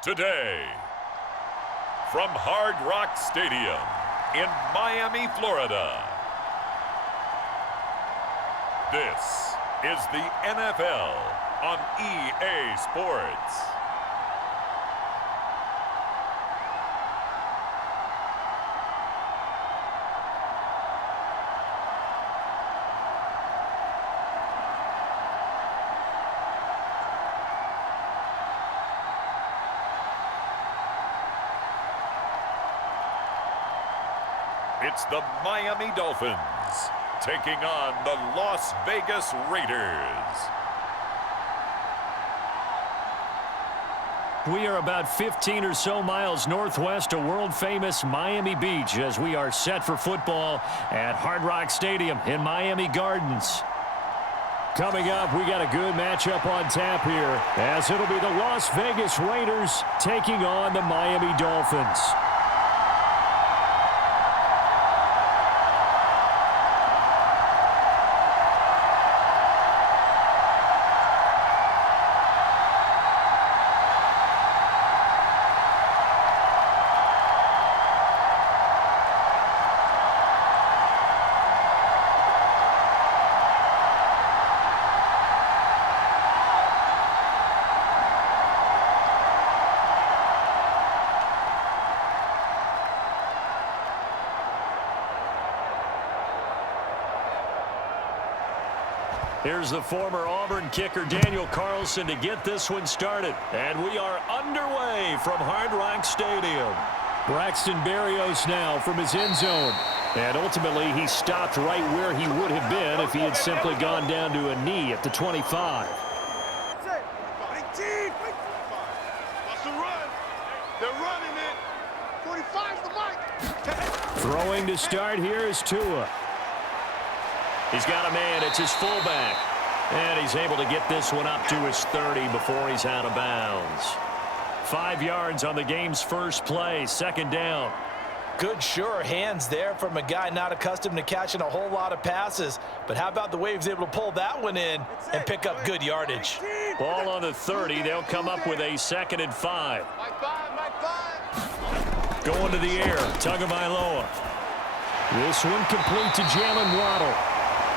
Today, from Hard Rock Stadium in Miami, Florida, this is the NFL on EA Sports. It's the Miami Dolphins taking on the Las Vegas Raiders. We are about 15 or so miles northwest of world-famous Miami Beach as we are set for football at Hard Rock Stadium in Miami Gardens. Coming up, we got a good matchup on tap here as it'll be the Las Vegas Raiders taking on the Miami Dolphins. Here's the former Auburn kicker Daniel Carlson to get this one started. And we are underway from Hard Rock Stadium. Braxton Berrios now from his end zone. And ultimately, he stopped right where he would have been if he had simply gone down to a knee at the 25. Throwing to start here is Tua. He's got a man. It's his fullback. And he's able to get this one up to his 30 before he's out of bounds. 5 yards on the game's first play, second down. Good, sure hands there from a guy not accustomed to catching a whole lot of passes. But how about the way he was able to pull that one in and pick up good yardage? Ball on the 30. They'll come up with a 2nd and 5. Going to the air. Tagovailoa. This one complete to Jalen Waddle.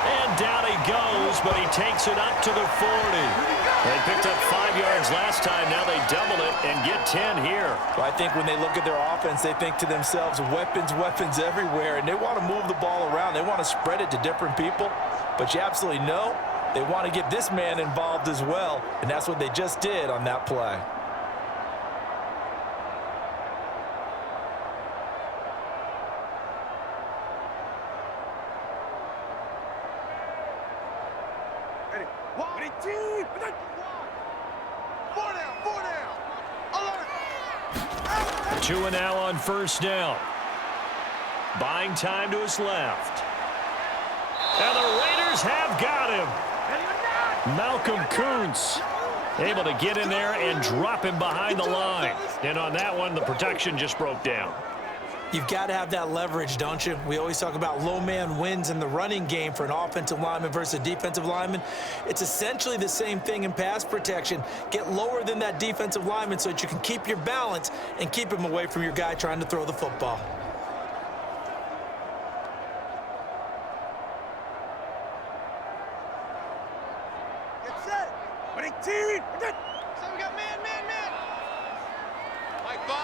And down he goes, but he takes it up to the 40. They picked up 5 yards last time. Now they double it and get 10 here. Well, I think when they look at their offense, they think to themselves, weapons, weapons everywhere. And they want to move the ball around. They want to spread it to different people. But you absolutely know they want to get this man involved as well. And that's what they just did on that play. Tua now on first down. Buying time to his left. And the Raiders have got him. Malcolm Kuntz able to get in there and drop him behind the line. And on that one, the protection just broke down. You've got to have that leverage, don't you? We always talk about low man wins in the running game for an offensive lineman versus a defensive lineman. It's essentially the same thing in pass protection. Get lower than that defensive lineman so that you can keep your balance and keep him away from your guy trying to throw the football. Get set. Winning team. So we got man. Mike 5.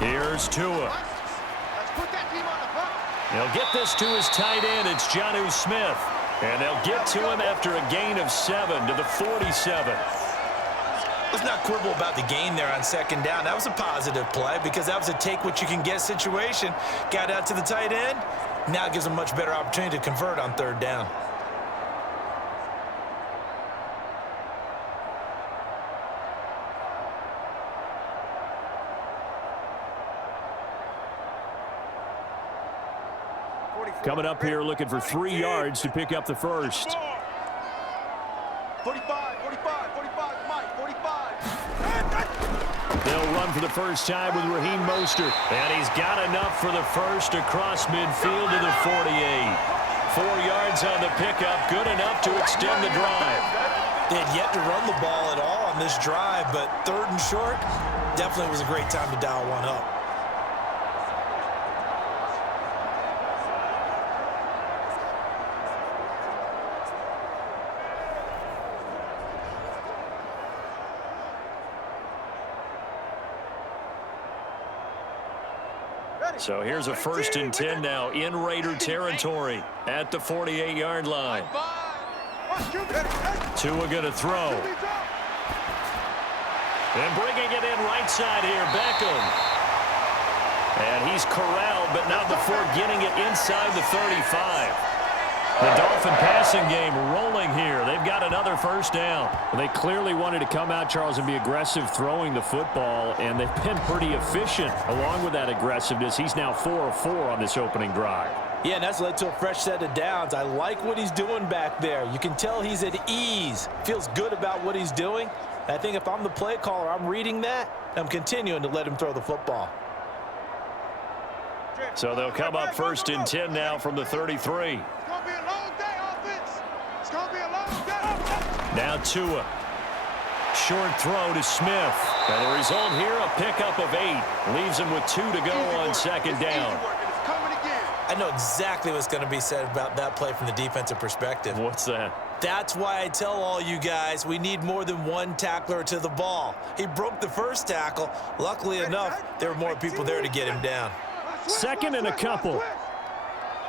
Here's Tua. Let's put that team on the hook. They'll get this to his tight end. It's Jonnu Smith. And they'll get to him after a gain of 7 to the 47. Let's not quibble about the gain there on second down. That was a positive play because that was a take-what-you-can-get situation. Got out to the tight end. Now it gives them much better opportunity to convert on third down. Coming up here looking for 3 yards to pick up the first. 45, Mike, 45. They'll run for the first time with Raheem Mostert. And he's got enough for the first across midfield to the 48. 4 yards on the pickup, good enough to extend the drive. They had yet to run the ball at all on this drive, but 3rd and short definitely was a great time to dial one up. So here's a 1st and 10 now in Raider territory at the 48-yard line. Tua going to throw. And bringing it in right side here, Beckham. And he's corralled, but not before getting it inside the 35. The Dolphin passing game rolling here. They've got another 1st down. Well, they clearly wanted to come out, Charles, and be aggressive throwing the football, and they've been pretty efficient along with that aggressiveness. He's now 4 of 4 on this opening drive. Yeah, and that's led to a fresh set of downs. I like what he's doing back there. You can tell he's at ease. Feels good about what he's doing. I think if I'm the play caller, I'm reading that. I'm continuing to let him throw the football. So they'll come up 1st and 10 now from the 33. Now Tua. Short throw to Smith. And the result here, a pickup of 8. Leaves him with 2 to go on 2nd down. I know exactly what's going to be said about that play from the defensive perspective. What's that? That's why I tell all you guys we need more than one tackler to the ball. He broke the 1st tackle. Luckily enough, there were more people there to get him down. 2nd and a couple.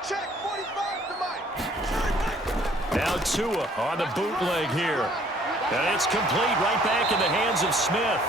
Check 45 to Mike. Now Tua on the bootleg here. And it's complete right back in the hands of Smith.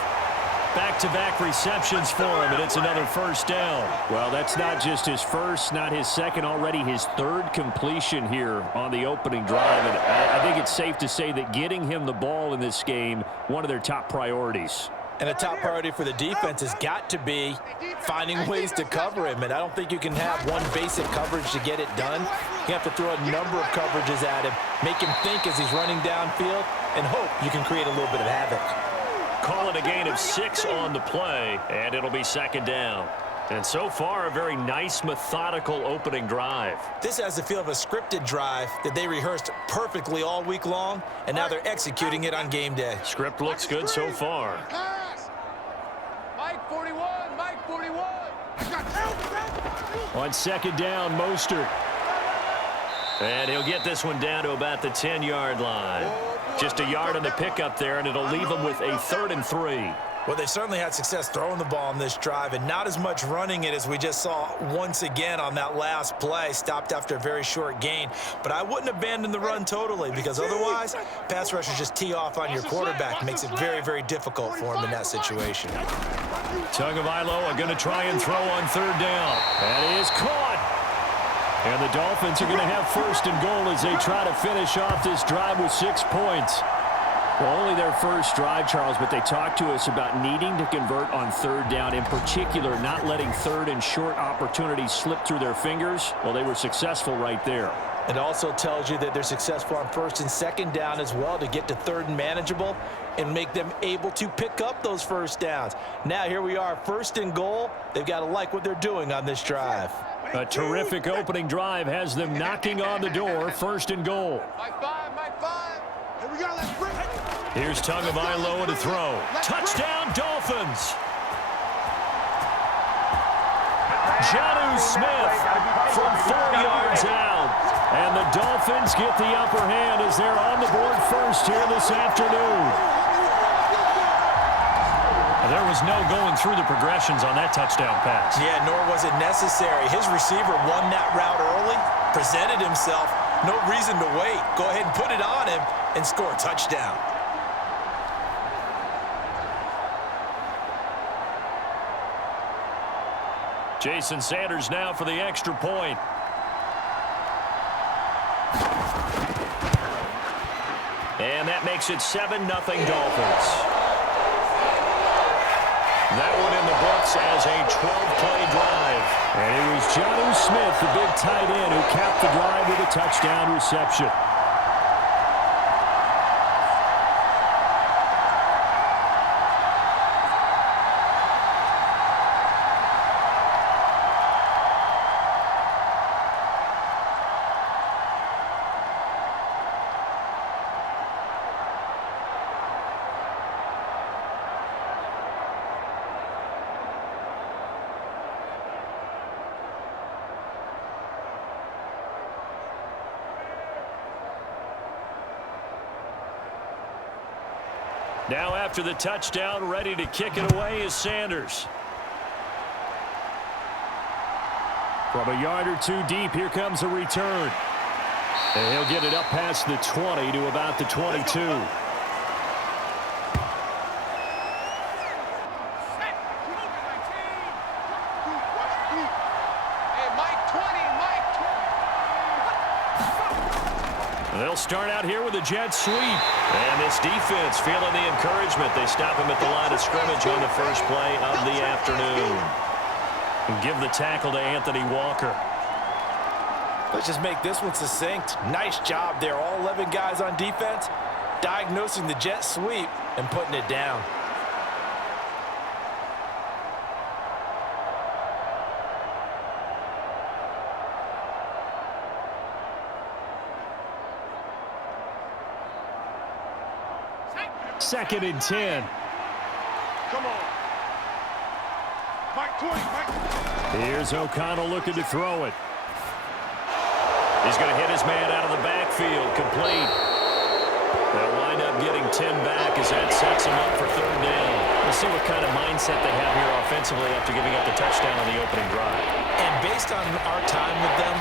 Back-to-back receptions for him, and it's another 1st down. Well, that's not just his 1st, not his 2nd, already his 3rd completion here on the opening drive. And I think it's safe to say that getting him the ball in this game, one of their top priorities. And a top priority for the defense has got to be finding ways to cover him. And I don't think you can have one basic coverage to get it done. You have to throw a number of coverages at him, make him think as he's running downfield, and hope you can create a little bit of havoc. Call it a gain of 6 on the play, and it'll be 2nd down. And so far, a very nice, methodical opening drive. This has the feel of a scripted drive that they rehearsed perfectly all week long, and now they're executing it on game day. Script looks good so far. Mike 41, Mike 41. On 2nd down, Mostert. And he'll get this one down to about the 10-yard line. Just a yard on the pickup there, and it'll leave him with a 3rd and 3. Well, they certainly had success throwing the ball on this drive, and not as much running it as we just saw once again on that last play. Stopped after a very short gain. But I wouldn't abandon the run totally, because otherwise, pass rushers just tee off on your quarterback. Makes it very, very difficult for him in that situation. Tagovailoa going to try and throw on 3rd down. And he is caught. And the Dolphins are going to have 1st and goal as they try to finish off this drive with 6 points. Well, only their 1st drive, Charles, but they talked to us about needing to convert on 3rd down, in particular not letting 3rd and short opportunities slip through their fingers. Well, they were successful right there. It also tells you that they're successful on 1st and 2nd down as well to get to 3rd and manageable and make them able to pick up those 1st downs. Now here we are, 1st and goal. They've got to like what they're doing on this drive. A terrific opening drive has them knocking on the door, 1st and goal. Mike 5, Mike 5. Here we go, let's bring it. Here's Tagovailoa to throw. Touchdown, Dolphins! Jonnu Smith from 4 yards out. And the Dolphins get the upper hand as they're on the board first here this afternoon. There was no going through the progressions on that touchdown pass. Yeah, nor was it necessary. His receiver won that route early, presented himself. No reason to wait. Go ahead and put it on him and score a touchdown. Jason Sanders now for the extra point. And that makes it 7-0 Dolphins. That one in the books as a 12-play drive. And it was Jonnu Smith, the big tight end, who capped the drive with a touchdown reception. Now after the touchdown, ready to kick it away is Sanders. From a yard or two deep, here comes a return. And he'll get it up past the 20 to about the 22. They'll start out here with a jet sweep. And this defense feeling the encouragement. They stop him at the line of scrimmage on the first play of the afternoon. And give the tackle to Anthony Walker. Let's just make this one succinct. Nice job there. All 11 guys on defense diagnosing the jet sweep and putting it down. Second and 10. Come on. Mike 20, Mike. Here's O'Connell looking to throw it. He's going to hit his man out of the backfield. Complete. They'll wind up getting 10 back as that sets him up for third down. We'll see what kind of mindset they have here offensively after giving up the touchdown on the opening drive. And based on our time with them,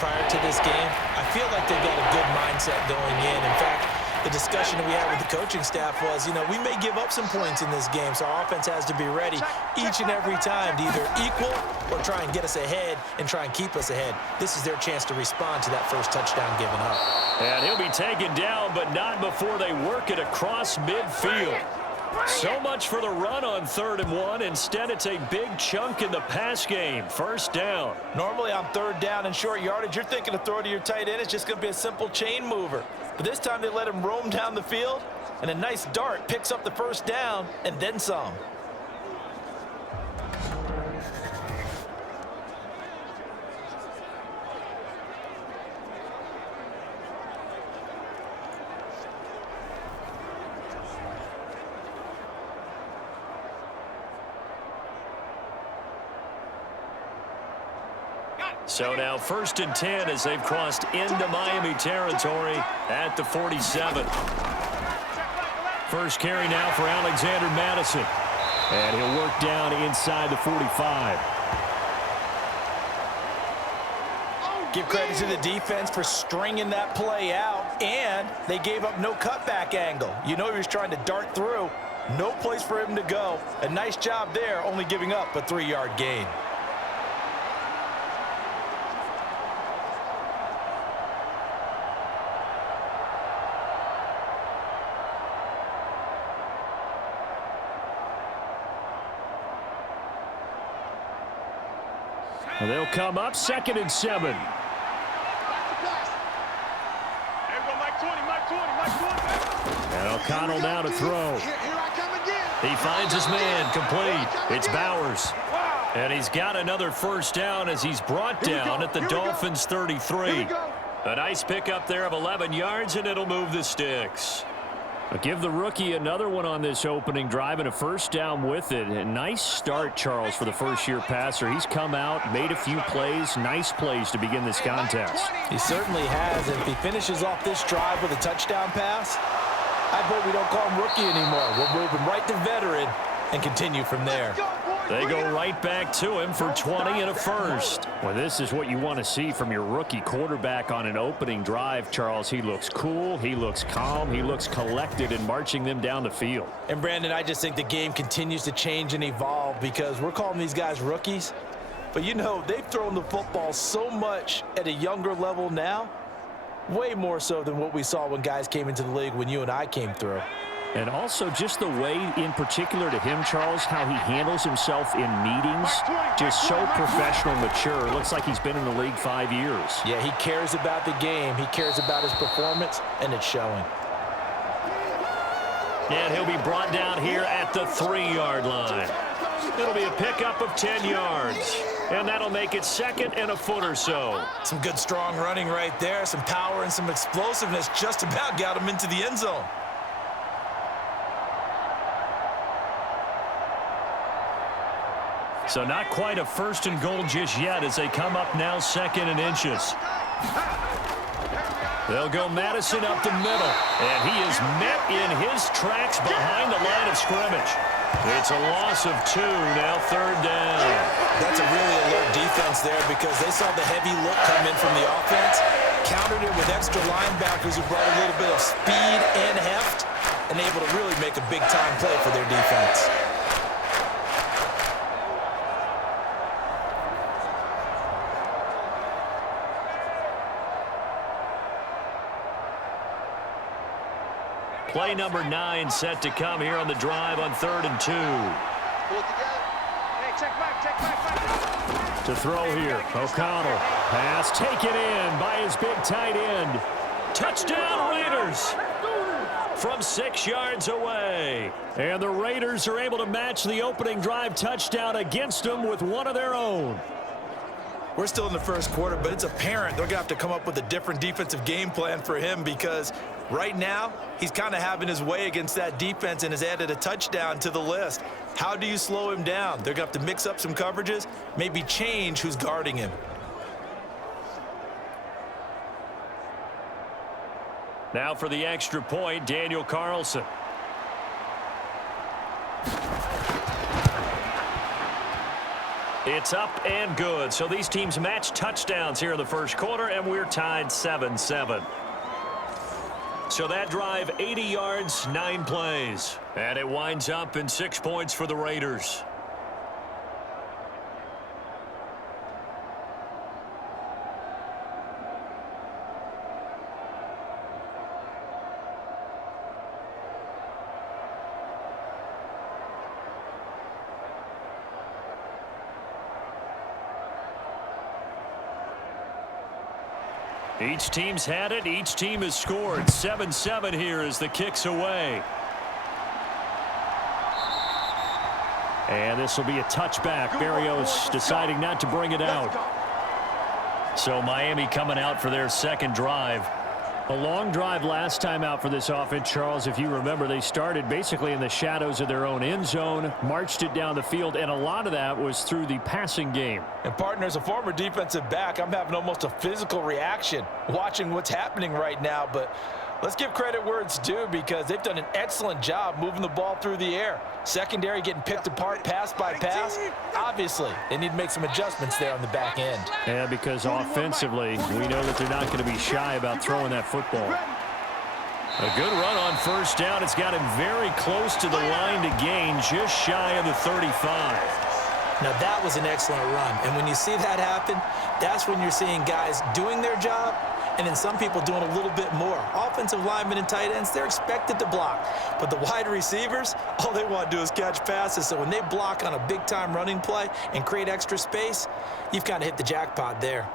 prior to this game, I feel like they've got a good mindset going in. In fact, the discussion that we had with the coaching staff was, we may give up some points in this game, so our offense has to be ready each and every time to either equal or try and get us ahead and try and keep us ahead. This is their chance to respond to that first touchdown given up. And he'll be taken down, but not before they work it across midfield. So much for the run on 3rd and 1. Instead, it's a big chunk in the pass game. First down. Normally on 3rd down and short yardage, you're thinking to throw to your tight end. It's just going to be a simple chain mover. But this time they let him roam down the field, and a nice dart picks up the first down and then some. So now 1st and 10 as they've crossed into Miami territory at the 47. First carry now for Alexander Madison. And he'll work down inside the 45. Give credit to the defense for stringing that play out, and they gave up no cutback angle. He was trying to dart through. No place for him to go. A nice job there, only giving up a 3-yard gain. And they'll come up 2nd and 7. There we go, Mike 20, Mike 20, Mike 20. And O'Connell now to throw. Here I come again. He finds his man complete. It's Bowers. And he's got another first down as he's brought down at the Dolphins 33. A nice pickup there of 11 yards, and it'll move the sticks. I'll give the rookie another one on this opening drive and a first down with it. A nice start, Charles, for the first-year passer. He's come out, made a few plays, nice plays to begin this contest. He certainly has. And if he finishes off this drive with a touchdown pass, I bet we don't call him rookie anymore. We'll move him right to veteran and continue from there. They go right back to him for 20 and a first. Well, this is what you want to see from your rookie quarterback on an opening drive, Charles. He looks cool, he looks calm, he looks collected in marching them down the field. And, Brandon, I just think the game continues to change and evolve because we're calling these guys rookies. But, they've thrown the football so much at a younger level now, way more so than what we saw when guys came into the league when you and I came through. And also just the way, in particular to him, Charles, how he handles himself in meetings, just so professional, mature. Looks like he's been in the league 5 years. Yeah, he cares about the game. He cares about his performance, and it's showing. And he'll be brought down here at the 3-yard line. It'll be a pickup of 10 yards. And that'll make it 2nd and a foot or so. Some good, strong running right there. Some power and some explosiveness just about got him into the end zone. So not quite a 1st and goal just yet as they come up now 2nd and inches. They'll go Madison up the middle, and he is met in his tracks behind the line of scrimmage. It's a loss of 2, now 3rd down. That's a really alert defense there because they saw the heavy look come in from the offense, countered it with extra linebackers who brought a little bit of speed and heft, and able to really make a big-time play for their defense. Play number 9 set to come here on the drive on 3rd and 2. Pull it together. Hey, check back. To throw here, O'Connell. Pass taken in by his big tight end. Touchdown, Raiders! From 6 yards away. And the Raiders are able to match the opening drive touchdown against them with one of their own. We're still in the first quarter, but it's apparent they're going to have to come up with a different defensive game plan for him because right now he's kind of having his way against that defense and has added a touchdown to the list. How do you slow him down? They're going to have to mix up some coverages, maybe change who's guarding him. Now for the extra point, Daniel Carlson. It's up and good. So these teams match touchdowns here in the first quarter, and we're tied 7-7. So that drive, 80 yards, 9 plays. And it winds up in 6 points for the Raiders. Each team's had it. Each team has scored. 7-7 here as the kick's away. And this will be a touchback. Berrios deciding not to bring it out. So Miami coming out for their second drive. A long drive last time out for this offense, Charles. If you remember, they started basically in the shadows of their own end zone, marched it down the field, and a lot of that was through the passing game. And partner, as a former defensive back, I'm having almost a physical reaction watching what's happening right now. But let's give credit where it's due because they've done an excellent job moving the ball through the air. Secondary getting picked apart pass by pass. Obviously, they need to make some adjustments there on the back end. Yeah, because offensively, we know that they're not going to be shy about throwing that football. A good run on first down. It's got him very close to the line to gain, just shy of the 35. Now, that was an excellent run. And when you see that happen, that's when you're seeing guys doing their job and then some people doing a little bit more. Offensive linemen and tight ends, they're expected to block. But the wide receivers, all they want to do is catch passes. So when they block on a big-time running play and create extra space, you've kind of hit the jackpot there.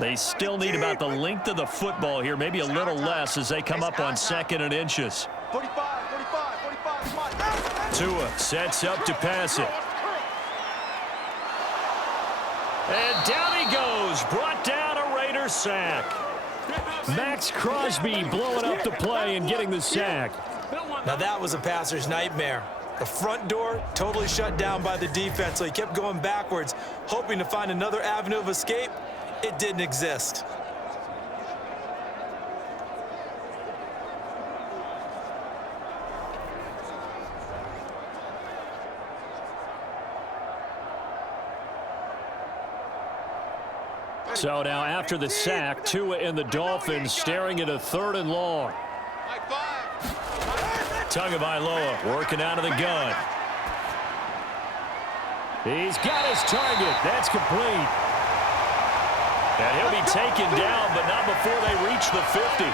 They still need about the length of the football here, maybe a little less as they come up on 2nd and inches. 45, come on. Tua sets up to pass it. And down he goes, brought down a Raider sack. Max Crosby blowing up the play and getting the sack. Now that was a passer's nightmare. The front door totally shut down by the defense, so he kept going backwards, hoping to find another avenue of escape. It didn't exist. So now after the sack, Tua and the Dolphins staring at a 3rd and long. Tagovailoa working out of the gun. He's got his target. That's complete. And he'll be taken down, but not before they reach the 50.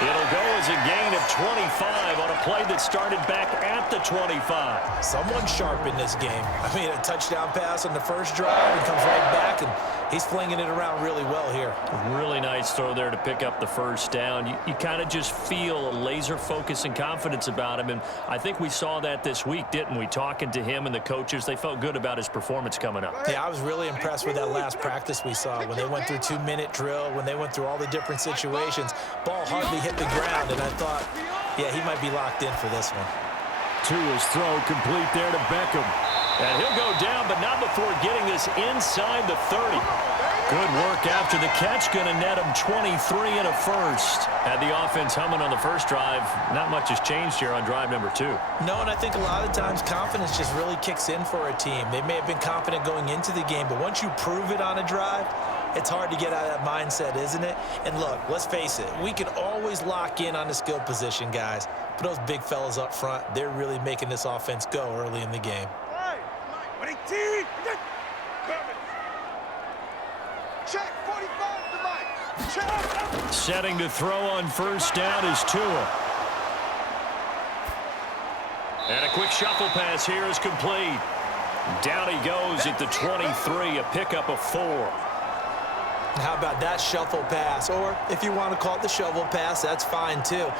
It'll go as a gain of 25 on a play that started back at the 25. Someone sharp in this game. I mean, a touchdown pass on the first drive and comes right back, and he's flinging it around really well here. Really nice throw there to pick up the first down. You kind of just feel a laser focus and confidence about him, and I think we saw that this week, didn't we? Talking to him and the coaches, they felt good about his performance coming up. Yeah, I was really impressed with that last practice we saw when they went through 2-minute drill, when they went through all the different situations. Ball hardly hit the ground, and I thought, yeah, he might be locked in for this one. Tua's throw complete there to Beckham. And he'll go down, but not before getting this inside the 30. Good work after the catch. Going to net him 23 and a first. Had the offense humming on the first drive. Not much has changed here on drive number 2. No, and I think a lot of times confidence just really kicks in for a team. They may have been confident going into the game, but once you prove it on a drive, it's hard to get out of that mindset, isn't it? And look, let's face it, we can always lock in on the skill position, guys. But those big fellas up front, they're really making this offense go early in the game. Check 45 to Mike. Check. Setting to throw on first down is Tua. And a quick shuffle pass here is complete. Down he goes at the 23, a pickup of 4. How about that shuffle pass? Or if you want to call it the shovel pass, that's fine too.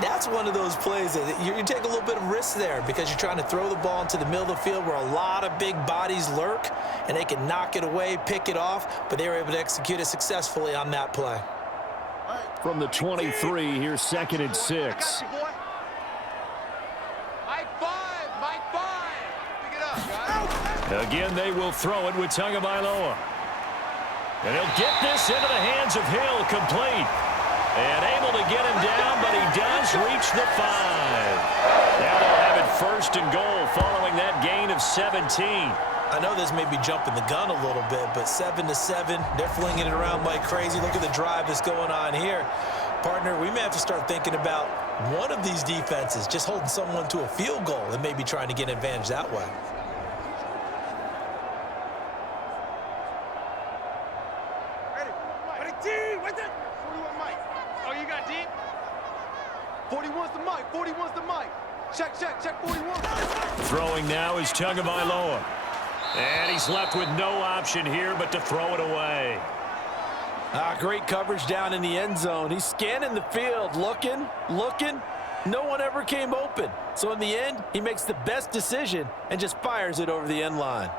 That's one of those plays that you take a little bit of risk there because you're trying to throw the ball into the middle of the field where a lot of big bodies lurk, and they can knock it away, pick it off, but they were able to execute it successfully on that play. From the 23, here's 2nd and 6. Mike 5. Pick it up, guys. Again, they will throw it with Tagovailoa. And he'll get this into the hands of Hill, complete. And able to get him down, but he does reach the 5. Now they'll have it 1st and goal following that gain of 17. I know this may be jumping the gun a little bit, but 7-7, they're flinging it around like crazy. Look at the drive that's going on here. Partner, we may have to start thinking about one of these defenses just holding someone to a field goal and maybe trying to get an advantage that way. Ready, team, what's it? 41 Mike. Oh, you got deep? 41's the Mike, 41's the Mike. Check 41. Throwing now is Tagovailoa. And he's left with no option here but to throw it away. Great coverage down in the end zone. He's scanning the field, looking. No one ever came open. So in the end, he makes the best decision and just fires it over the end line.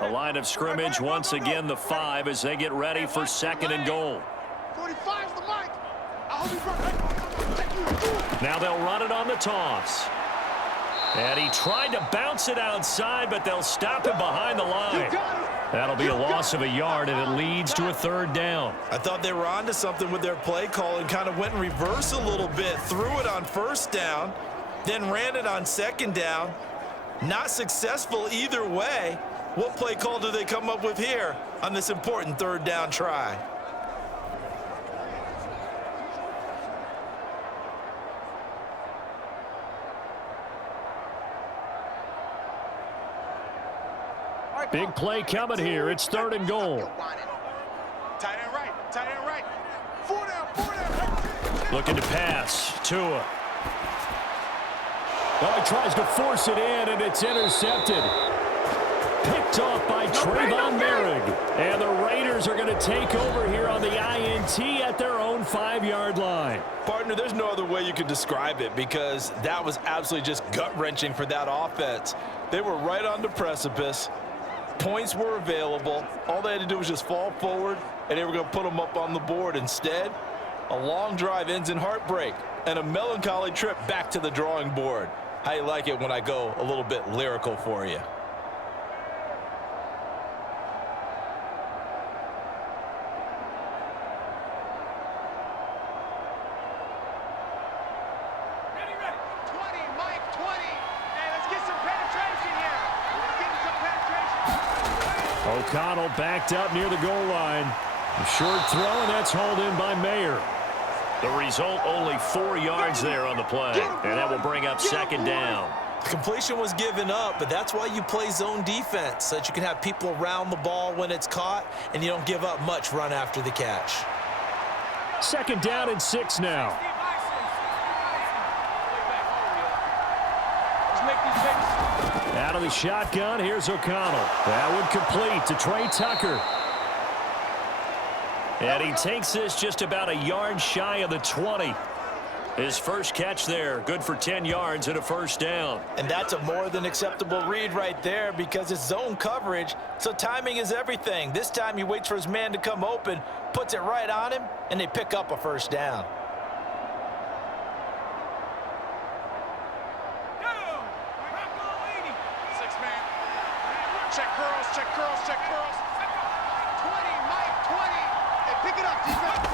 A line of scrimmage once again, the 5 as they get ready for 2nd and goal. 45's the Mike. I hope Now they'll run it on the toss. And he tried to bounce it outside, but they'll stop him behind the line. That'll be a loss of a yard, and it leads to a 3rd down. I thought they were onto something with their play call and kind of went in reverse a little bit. Threw it on 1st down, then ran it on 2nd down. Not successful either way. What play call do they come up with here on this important 3rd down try? Big play coming here. It's 3rd and goal. Tight end right. 4 down. Looking to pass. Tua. Oh, he tries to force it in, and it's intercepted. Picked off by Trayvon Merrick. And the Raiders are going to take over here on the INT at their own 5-yard line. Partner, there's no other way you could describe it because that was absolutely just gut-wrenching for that offense. They were right on the precipice. Points were available. All they had to do was just fall forward, and they were going to put them up on the board. Instead, a long drive ends in heartbreak and a melancholy trip back to the drawing board. How you like it when I go a little bit lyrical for you? O'Connell backed up near the goal line. A short throw, and that's hauled in by Mayer. The result, only 4 yards there on the play, and that will bring up 2nd down. Completion was given up, but that's why you play zone defense, so that you can have people around the ball when it's caught, and you don't give up much run after the catch. 2nd down and 6 now. Out of the shotgun, here's O'Connell. That would complete to Trey Tucker. And he takes this just about a yard shy of the 20. His first catch there, good for 10 yards and a 1st down. And that's a more than acceptable read right there because it's zone coverage, so timing is everything. This time he waits for his man to come open, puts it right on him, and they pick up a 1st down. Pick it up, defense.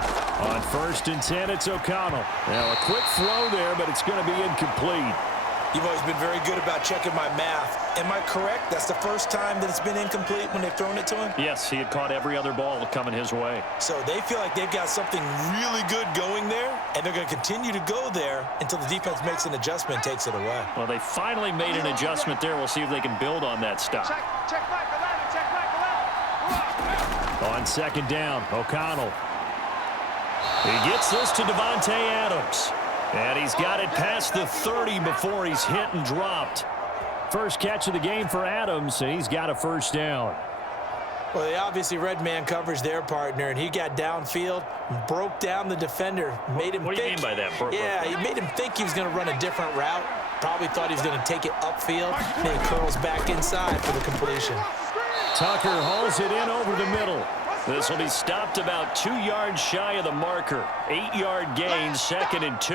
On 1st and 10, it's O'Connell. Now, a quick throw there, but it's going to be incomplete. You've always been very good about checking my math. Am I correct? That's the first time that it's been incomplete when they've thrown it to him? Yes, he had caught every other ball coming his way. So they feel like they've got something really good going there, and they're going to continue to go there until the defense makes an adjustment and takes it away. Well, they finally made an adjustment there. We'll see if they can build on that stop. Check back 11, check back 11. On 2nd down, O'Connell. He gets this to Davante Adams. And he's got it past the 30 before he's hit and dropped. First catch of the game for Adams, and he's got a 1st down. Well, they obviously read man coverage their partner, and he got downfield, broke down the defender, made him What do you mean by that? Yeah, he made him think he was going to run a different route. Probably thought he was going to take it upfield, then he curls back inside for the completion. Tucker hauls it in over the middle. This will be stopped about 2 yards shy of the marker. 8-yard gain, 2nd and 2.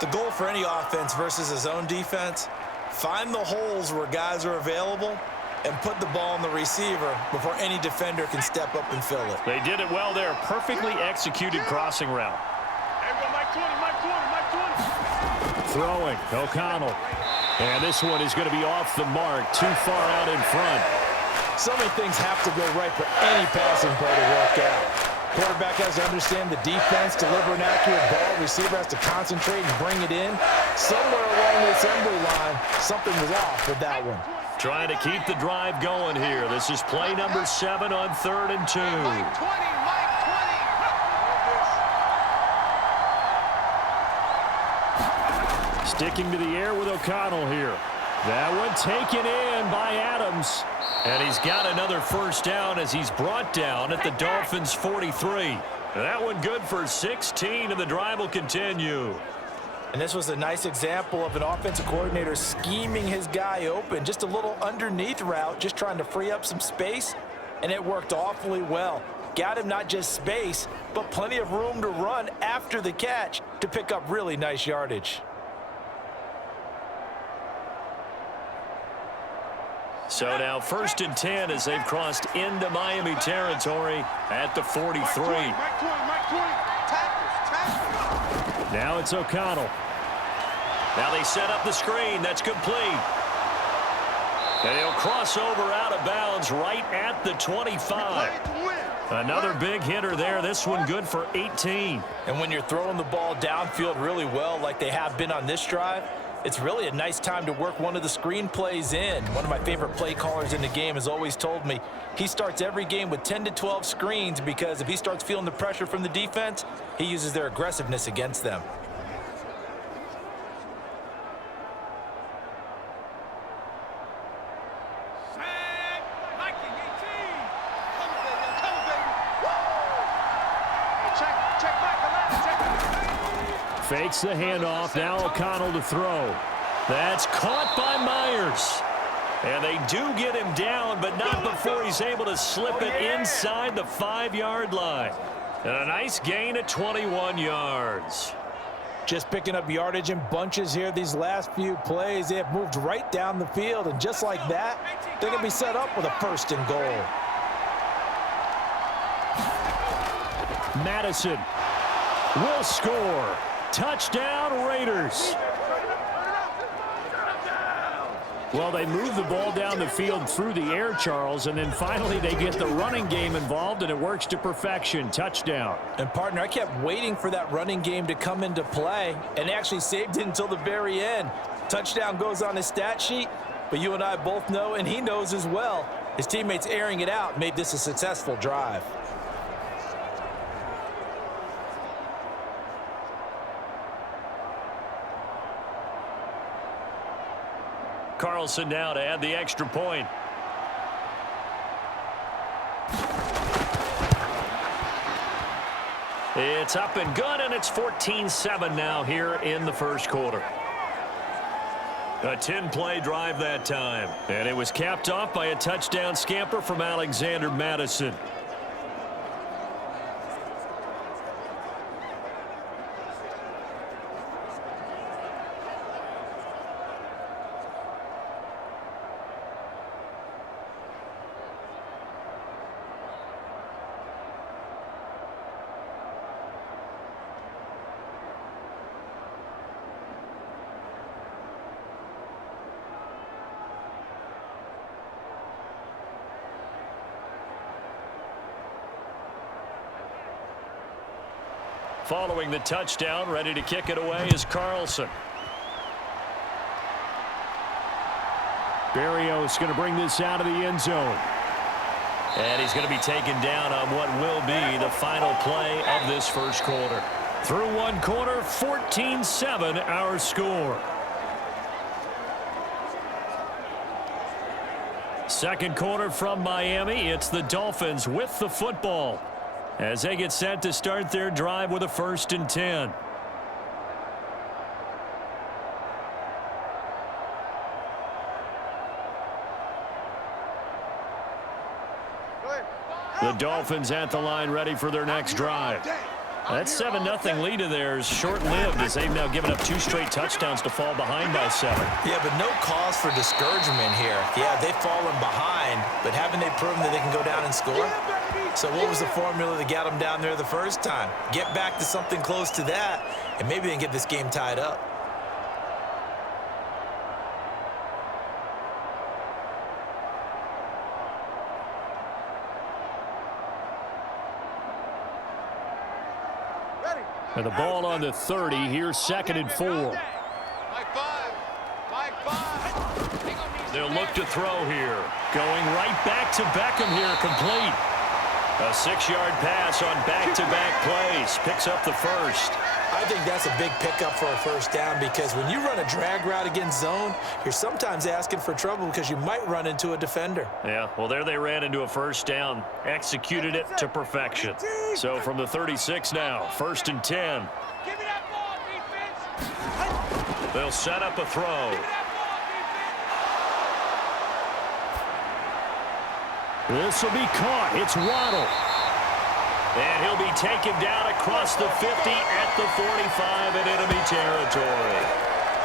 The goal for any offense versus his own defense, find the holes where guys are available and put the ball on the receiver before any defender can step up and fill it. They did it well there. Perfectly executed crossing route. Throwing, O'Connell. And this one is going to be off the mark. Too far out in front. So many things have to go right for any passing play to work out. Quarterback has to understand the defense, deliver an accurate ball. Receiver has to concentrate and bring it in. Somewhere along the assembly line, something was off with that one. Trying to keep the drive going here. This is play number 7 on 3rd and 2. Sticking to the air with O'Connell here. That one taken in by Adams. And he's got another 1st down as he's brought down at the Dolphins' 43. That one good for 16, and the drive will continue. And this was a nice example of an offensive coordinator scheming his guy open. Just a little underneath route, just trying to free up some space, and it worked awfully well. Got him not just space, but plenty of room to run after the catch to pick up really nice yardage. So now 1st and 10 as they've crossed into Miami territory at the 43. Now it's O'Connell. Now they set up the screen. That's complete. And he'll cross over out of bounds right at the 25. Another big hitter there. This one good for 18. And when you're throwing the ball downfield really well like they have been on this drive, it's really a nice time to work one of the screen plays in. One of my favorite play callers in the game has always told me he starts every game with 10 to 12 screens because if he starts feeling the pressure from the defense, he uses their aggressiveness against them. Fakes the handoff. Now O'Connell to throw. That's caught by Myers. And they do get him down, but not before he's able to slip it inside the 5-yard line. And a nice gain at 21 yards. Just picking up yardage in bunches here these last few plays. They have moved right down the field, and just like that, they're going to be set up with a 1st and goal. Madison will score. Touchdown, Raiders. Well, they move the ball down the field through the air, Charles, and then finally they get the running game involved, and it works to perfection. Touchdown. And, partner, I kept waiting for that running game to come into play, and they actually saved it until the very end. Touchdown goes on his stat sheet, but you and I both know, and he knows as well, his teammates airing it out made this a successful drive. Carlson now to add the extra point. It's up and good, and it's 14-7 now here in the 1st quarter. A 10-play drive that time, and it was capped off by a touchdown scamper from Alexander Madison. Following the touchdown, ready to kick it away is Carlson. Berrios going to bring this out of the end zone. And he's going to be taken down on what will be the final play of this first quarter. Through one quarter, 14-7 our score. Second quarter from Miami. It's the Dolphins with the football as they get set to start their drive with a 1st and 10. The Dolphins at the line ready for their next drive. That 7-0 lead of theirs short-lived as they've now given up 2 straight touchdowns to fall behind by 7. Yeah, but no cause for discouragement here. Yeah, they've fallen behind, but haven't they proven that they can go down and score? So what was the formula that got them down there the first time? Get back to something close to that, and maybe they can get this game tied up. And the ball on the 30. Here's 2nd and 4. They'll look to throw here. Going right back to Beckham here, complete. A 6-yard pass on back-to-back plays. Picks up the first. I think that's a big pickup for a first down because when you run a drag route against zone, you're sometimes asking for trouble because you might run into a defender. Yeah, well, there they ran into a first down. Executed it to perfection. So from the 36 now, 1st and 10. Give me that ball, defense. They'll set up a throw. This will be caught. It's Waddle. And he'll be taken down across the 50 at the 45 in enemy territory.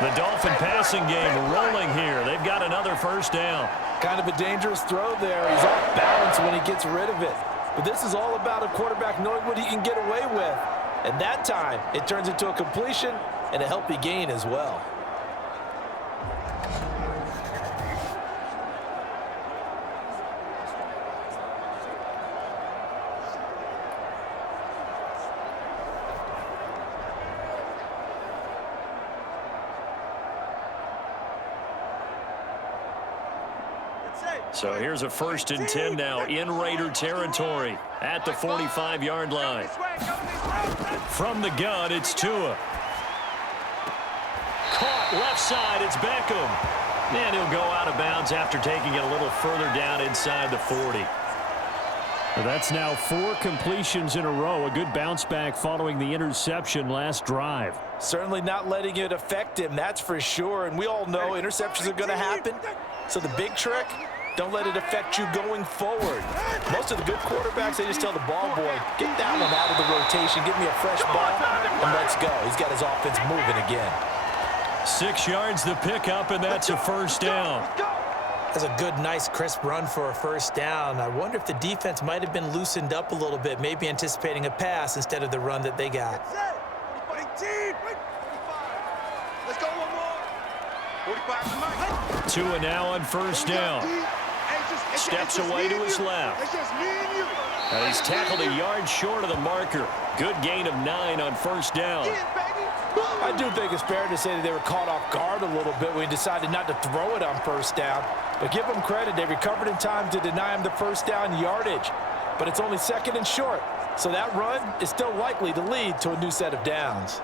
The Dolphin passing game rolling here. They've got another first down. Kind of a dangerous throw there. He's off balance when he gets rid of it. But this is all about a quarterback knowing what he can get away with. And that time, it turns into a completion and a healthy gain as well. So here's a 1st and 10 now in Raider territory at the 45-yard line. From the gun, it's Tua. Caught left side, it's Beckham. And he'll go out of bounds after taking it a little further down inside the 40. That's now 4 completions in a row. A good bounce back following the interception last drive. Certainly not letting it affect him, that's for sure. And we all know interceptions are going to happen. So the big trick, don't let it affect you going forward. Most of the good quarterbacks, they just tell the ball boy, get that one out of the rotation, give me a fresh ball, and let's go. He's got his offense moving again. 6 yards the pickup, and that's a first down. That's a good, nice, crisp run for a first down. I wonder if the defense might have been loosened up a little bit, maybe anticipating a pass instead of the run that they got. Let's go one more. 45. Tua now on first down. Steps away to his left. And he's tackled a yard short of the marker. Good gain of 9 on first down. I do think it's fair to say that they were caught off guard a little bit when he decided not to throw it on first down. But give them credit. They recovered in time to deny him the first down yardage. But it's only 2nd and short. So that run is still likely to lead to a new set of downs.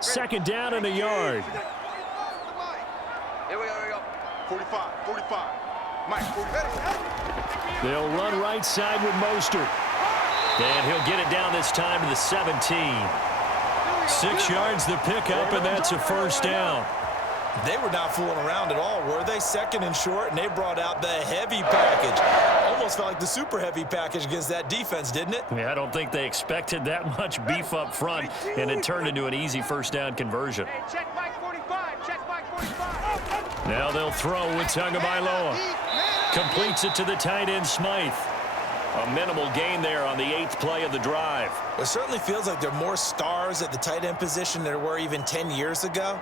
Second down and a yard. Here we go. 45. Mike, 45. They'll run right side with Mostert. And he'll get it down this time to the 17. 6 yards the pickup, and that's a first down. They were not fooling around at all, were they? 2nd and short, and they brought out the heavy package. Almost felt like the super heavy package against that defense, didn't it? Yeah, I don't think they expected that much beef up front, and it turned into an easy first down conversion. Hey, check Mike 45. Check Mike 45. Now they'll throw with Tagovailoa. Completes it to the tight end, Smythe. A minimal gain there on the 8th play of the drive. It certainly feels like there are more stars at the tight end position than there were even 10 years ago.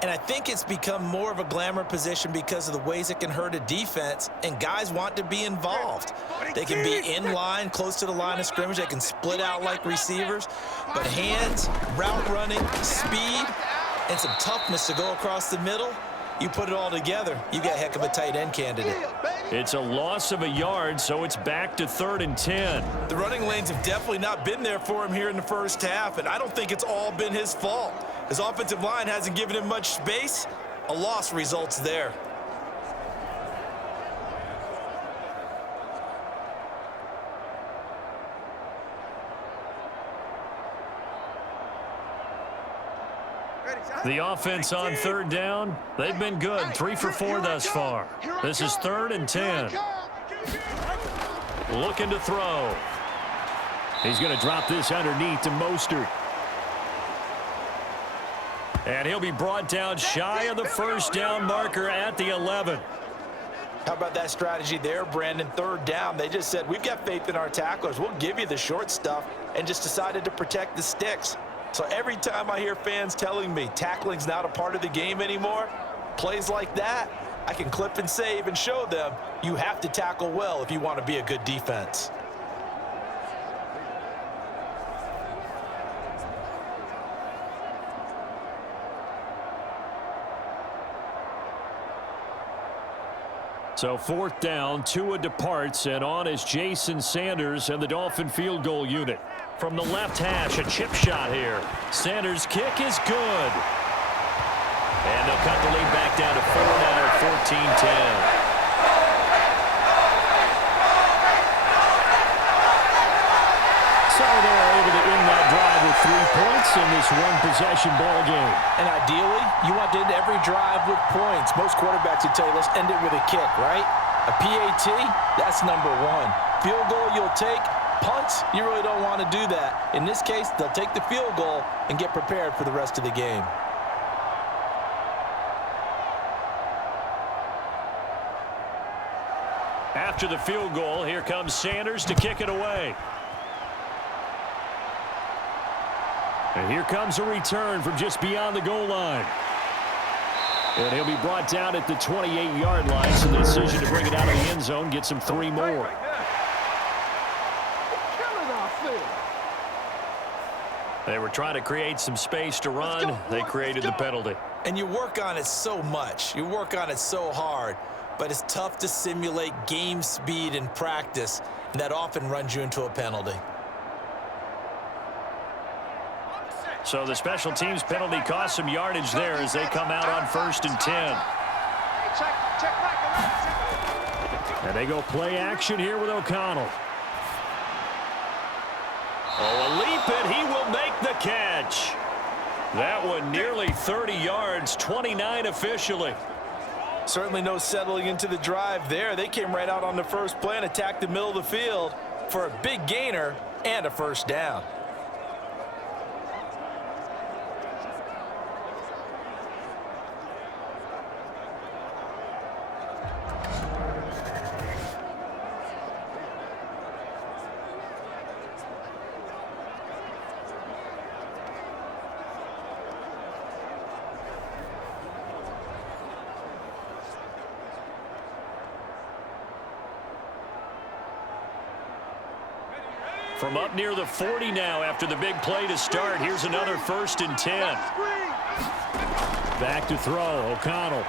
And I think it's become more of a glamour position because of the ways it can hurt a defense, and guys want to be involved. They can be in line, close to the line of scrimmage. They can split out like receivers. But hands, route running, speed, and some toughness to go across the middle, you put it all together, you got a heck of a tight end candidate. It's a loss of a yard, so it's back to 3rd and 10. The running lanes have definitely not been there for him here in the first half, and I don't think it's all been his fault. His offensive line hasn't given him much space. A loss results there. The offense on 3rd down, they've been good. 3 for 4 thus far. This is 3rd and 10. Looking to throw. He's going to drop this underneath to Mostert. And he'll be brought down shy of the first down marker at the 11. How about that strategy there, Brandon? 3rd down. They just said, we've got faith in our tacklers. We'll give you the short stuff, and just decided to protect the sticks. So every time I hear fans telling me tackling's not a part of the game anymore, plays like that, I can clip and save and show them you have to tackle well if you want to be a good defense. So 4th down, Tua departs, and on is Jason Sanders and the Dolphin field goal unit. From the left hash, a chip shot here. Sanders' kick is good. And they'll cut the lead back down to 4 now at 14-10. So they're able to end that drive with 3 points in this one-possession ball game. And ideally, you want to end every drive with points. Most quarterbacks would tell you, let's end it with a kick, right? A PAT, that's number 1. Field goal you'll take. Punts, you really don't want to do that. In this case, they'll take the field goal and get prepared for the rest of the game. After the field goal, here comes Sanders to kick it away. And here comes a return from just beyond the goal line. And he'll be brought down at the 28-yard line, so the decision to bring it out of the end zone gets him 3 more. They were trying to create some space to run. They created the penalty. And you work on it so much. You work on it so hard. But it's tough to simulate game speed in practice, and that often runs you into a penalty. So the special teams penalty cost some yardage there as they come out on 1st and 10. And they go play action here with O'Connell. Oh, a leap, and he will make the catch. That one nearly 30 yards, 29 officially. Certainly no settling into the drive there. They came right out on the first play and attacked the middle of the field for a big gainer and a first down. From up near the 40 now after the big play to start. Here's another 1st and 10. Back to throw, O'Connell.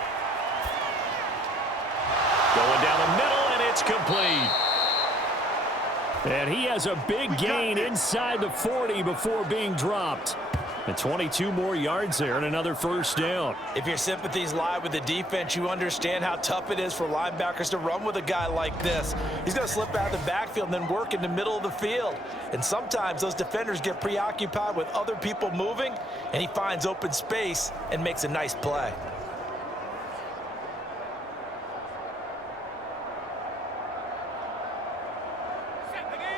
Going down the middle, and it's complete. And he has a big gain inside the 40 before being dropped. And 22 more yards there and another first down. If your sympathies lie with the defense, you understand how tough it is for linebackers to run with a guy like this. He's going to slip out of the backfield and then work in the middle of the field. And sometimes those defenders get preoccupied with other people moving, and he finds open space and makes a nice play.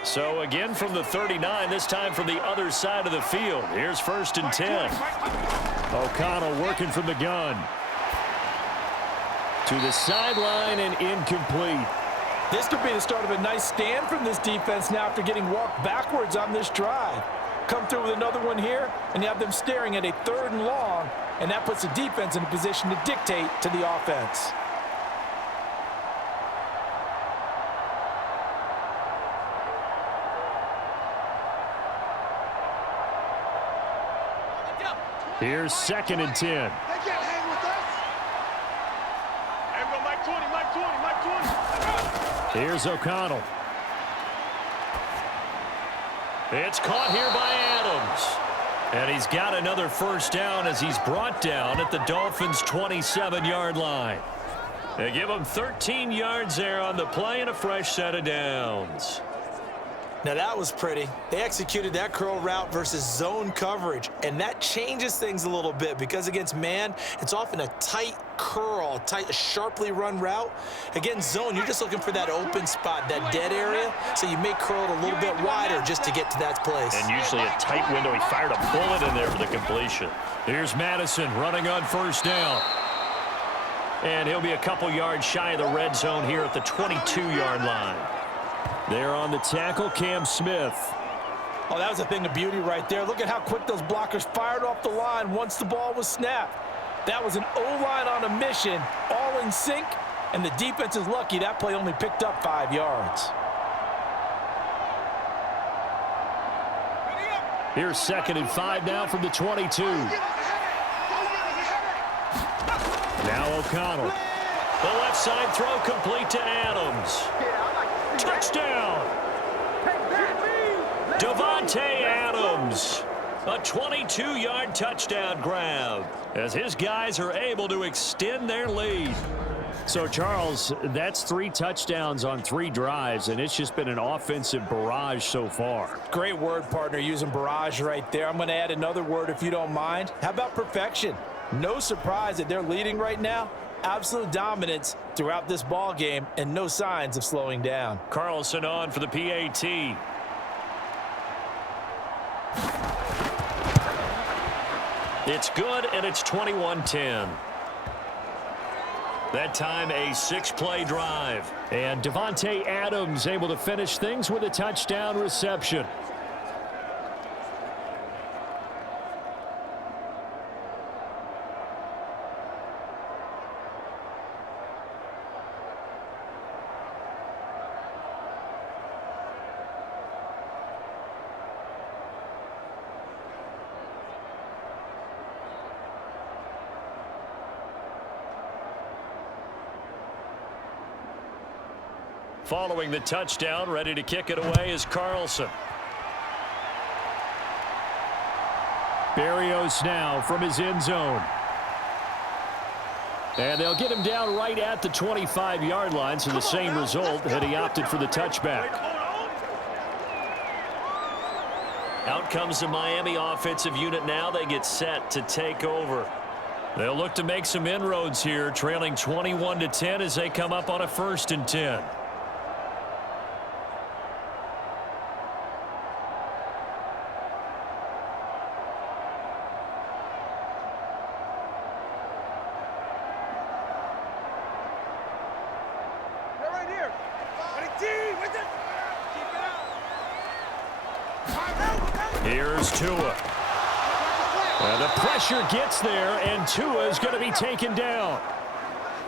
So again from the 39, this time from the other side of the field. Here's 1st and 10. O'Connell working from the gun. To the sideline and incomplete. This could be the start of a nice stand from this defense now after getting walked backwards on this drive. Come through with another one here, and you have them staring at a 3rd and long, and that puts the defense in a position to dictate to the offense. Here's 2nd and 10. They can't hang with us. Hey, go Mike 20, Mike 20, Mike 20. Here's O'Connell. It's caught here by Adams. And he's got another first down as he's brought down at the Dolphins' 27-yard line. They give him 13 yards there on the play and a fresh set of downs. Now that was pretty. They executed that curl route versus zone coverage, and that changes things a little bit because against man, it's often a tight curl, a sharply run route. Against zone, you're just looking for that open spot, that dead area, so you may curl it a little bit wider just to get to that place. And usually a tight window. He fired a bullet in there for the completion. Here's Madison running on first down. And he'll be a couple yards shy of the red zone here at the 22-yard line. There on the tackle, Cam Smith. Oh, that was a thing of beauty right there. Look at how quick those blockers fired off the line once the ball was snapped. That was an O-line on a mission, all in sync, and the defense is lucky that play only picked up 5 yards. Here's 2nd and 5 now from the 22. Now O'Connell. The left side throw complete to Adams. Touchdown! Davante Adams. A 22-yard touchdown grab as his guys are able to extend their lead. So, Charles, that's 3 touchdowns on 3 drives, and it's just been an offensive barrage so far. Great word, partner, using barrage right there. I'm going to add another word if you don't mind. How about perfection? No surprise that they're leading right now. Absolute dominance throughout this ball game and no signs of slowing down. Carlson on for the PAT. It's good, and it's 21-10. That time a 6-play drive. And Davante Adams able to finish things with a touchdown reception. Following the touchdown, ready to kick it away is Carlson. Berrios now from his end zone. And they'll get him down right at the 25-yard line, so the same result had he opted for the touchback. Out comes the Miami offensive unit now. They get set to take over. They'll look to make some inroads here, trailing 21-10 as they come up on a 1st and 10. Here's Tua. And the pressure gets there, and Tua is going to be taken down.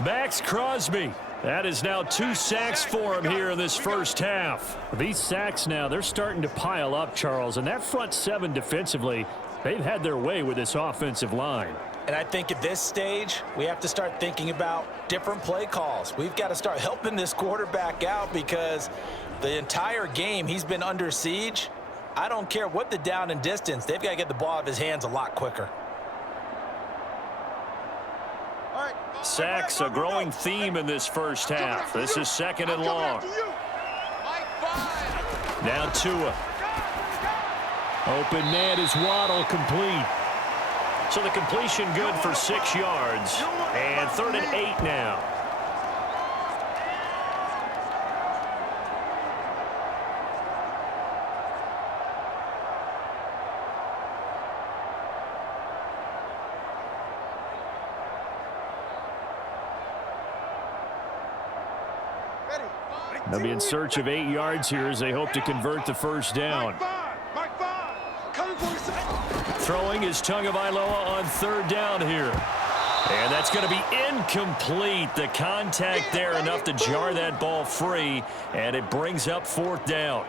Max Crosby. That is now 2 sacks for him here in this first half. These sacks now, they're starting to pile up, Charles. And that front 7 defensively, they've had their way with this offensive line. And I think at this stage, we have to start thinking about different play calls. We've got to start helping this quarterback out because the entire game he's been under siege. I don't care what the down and distance. They've got to get the ball out of his hands a lot quicker. Sacks, a growing theme in this first half. This is 2nd and long. Now Tua. Open man is Waddle, complete. So the completion good for 6 yards. And 3rd and 8 now. They'll be in search of 8 yards here as they hope to convert the first down. Throwing is Tagovailoa on 3rd down here. And that's going to be incomplete. The contact there enough to jar that ball free, and it brings up 4th down.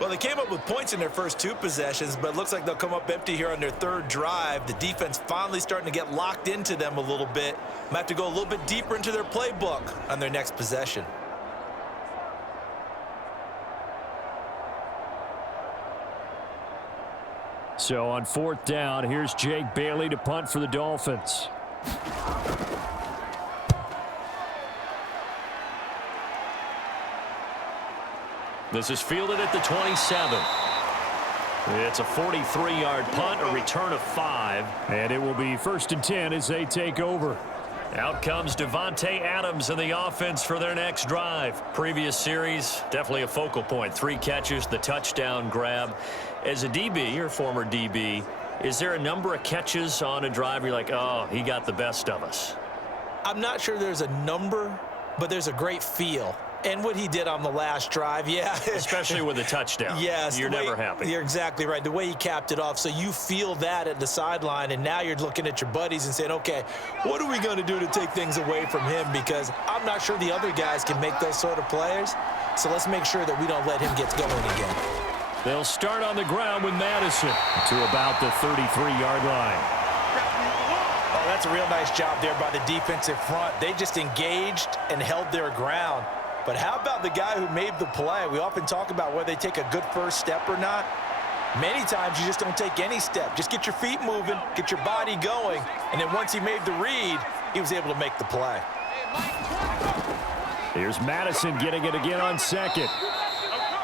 Well, they came up with points in their first 2 possessions, but it looks like they'll come up empty here on their 3rd drive. The defense finally starting to get locked into them a little bit. Might have to go a little bit deeper into their playbook on their next possession. So on 4th down, here's Jake Bailey to punt for the Dolphins. This is fielded at the 27. It's a 43-yard punt, a return of 5. And it will be 1st and 10 as they take over. Out comes Devontae Adams in the offense for their next drive. Previous series, definitely a focal point. 3 catches, the touchdown grab. As a DB, or former DB, is there a number of catches on a drive you're like, oh, he got the best of us? I'm not sure there's a number, but there's a great feel. And what he did on the last drive, yeah. Especially with a touchdown. Yes. You're never happy. You're exactly right. The way he capped it off, so you feel that at the sideline, and now you're looking at your buddies and saying, okay, what are we going to do to take things away from him? Because I'm not sure the other guys can make those sort of plays. So let's make sure that we don't let him get going again. They'll start on the ground with Madison to about the 33-yard line. Oh, that's a real nice job there by the defensive front. They just engaged and held their ground. But how about the guy who made the play? We often talk about whether they take a good first step or not. Many times you just don't take any step. Just get your feet moving, get your body going, and then once he made the read, he was able to make the play. Here's Madison getting it again on 2nd.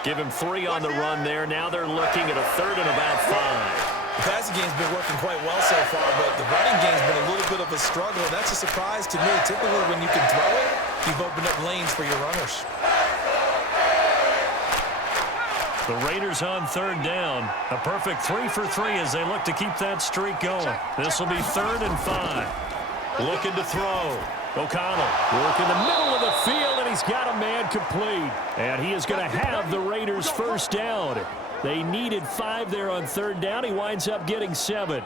Give him 3 on the run there. Now they're looking at a 3rd and about 5. The passing game's been working quite well so far, but the running game's been a little bit of a struggle. That's a surprise to me. Typically, when you can throw it, you've opened up lanes for your runners. The Raiders on 3rd down. A perfect 3 for 3 as they look to keep that streak going. This will be 3rd and 5. Looking to throw. O'Connell working the middle of the field, and he's got a man complete. And he is going to have the Raiders first down. They needed 5 there on 3rd down. He winds up getting 7.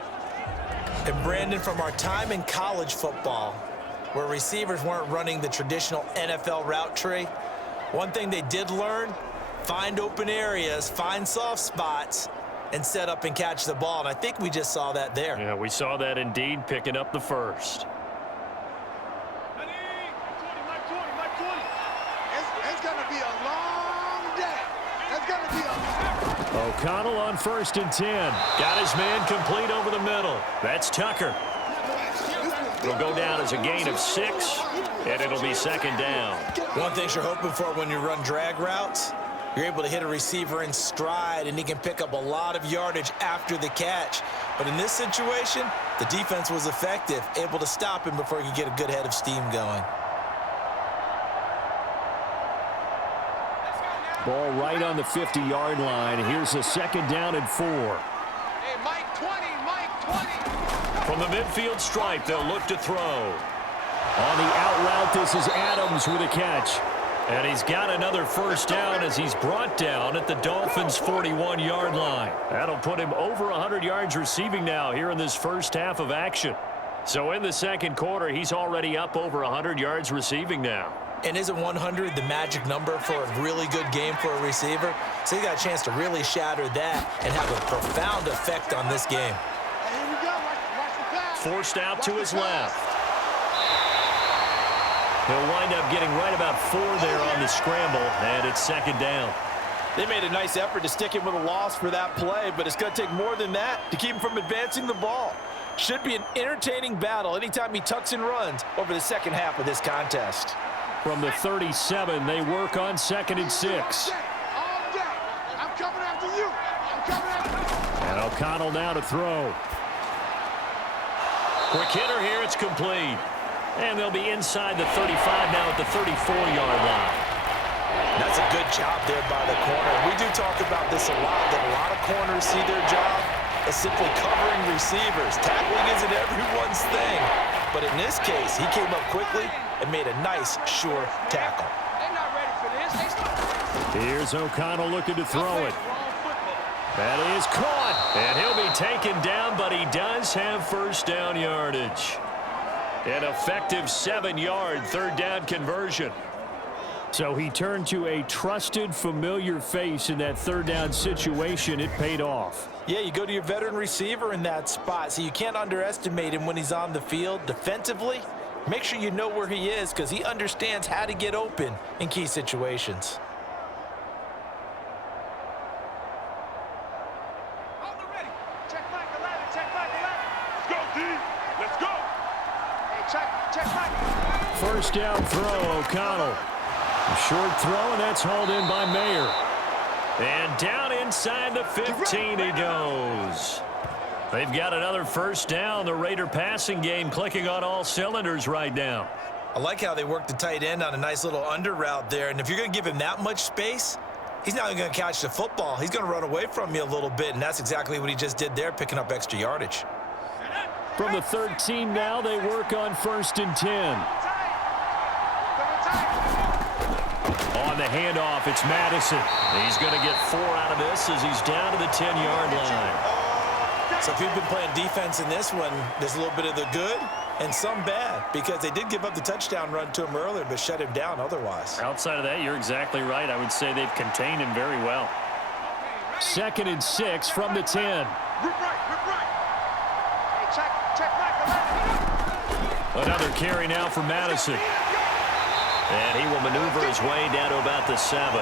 And Brandon, from our time in college football, where receivers weren't running the traditional NFL route tree, one thing they did learn, find open areas, find soft spots, and set up and catch the ball. And I think we just saw that there. Yeah, we saw that indeed, picking up the first. It's going to be a long day. It's going to be a long day. O'Connell on 1st and 10. Got his man complete over the middle. That's Tucker. It'll go down as a gain of 6, and it'll be 2nd down. One thing you're hoping for when you run drag routes, you're able to hit a receiver in stride, and he can pick up a lot of yardage after the catch. But in this situation, the defense was effective, able to stop him before he could get a good head of steam going. Ball right on the 50-yard line. Here's a 2nd down and 4. Hey, Mike 20, Mike 20. From the midfield stripe, they'll look to throw. On the out route, this is Adams with a catch. And he's got another first down as he's brought down at the Dolphins' 41-yard line. That'll put him over 100 yards receiving now here in this first half of action. So in the 2nd quarter, he's already up over 100 yards receiving now. And isn't 100 the magic number for a really good game for a receiver? So he got a chance to really shatter that and have a profound effect on this game. Here we go. Watch the pass. Forced out to his left. He'll wind up getting right about 4 there on the scramble, and it's 2nd down. They made a nice effort to stick him with a loss for that play, but it's going to take more than that to keep him from advancing the ball. Should be an entertaining battle anytime he tucks and runs over the second half of this contest. From the 37, they work on 2nd and 6. All day. I'm coming after you. I'm coming after you. And O'Connell now to throw. Quick hitter here, it's complete. And they'll be inside the 35 now at the 34-yard line. That's a good job there by the corner. We do talk about this a lot, that a lot of corners see their job as simply covering receivers. Tackling isn't everyone's thing. But in this case, he came up quickly and made a nice, sure tackle. They're not ready for this. Here's O'Connell looking to throw it. That is caught. And he'll be taken down, but he does have first down yardage. An effective 7-yard third down conversion. So he turned to a trusted, familiar face in that third down situation. It paid off. Yeah, you go to your veteran receiver in that spot, so you can't underestimate him when he's on the field. Defensively, make sure you know where he is because he understands how to get open in key situations. First down throw, O'Connell. A short throw, and that's hauled in by Mayer. And down inside the 15 he goes. They've got another first down. The Raider passing game clicking on all cylinders right now. I like how they work the tight end on a nice little under route there. And if you're going to give him that much space, he's not going to catch the football. He's going to run away from you a little bit, and that's exactly what he just did there, picking up extra yardage. From the 13 now, they work on 1st and 10. On the handoff, it's Madison. He's going to get 4 out of this as he's down to the 10-yard line. So if you've been playing defense in this one, there's a little bit of the good and some bad because they did give up the touchdown run to him earlier but shut him down otherwise. Outside of that, you're exactly right. I would say they've contained him very well. 2nd and 6 from the 10. Another carry now for Madison. And he will maneuver his way down to about the 7. 3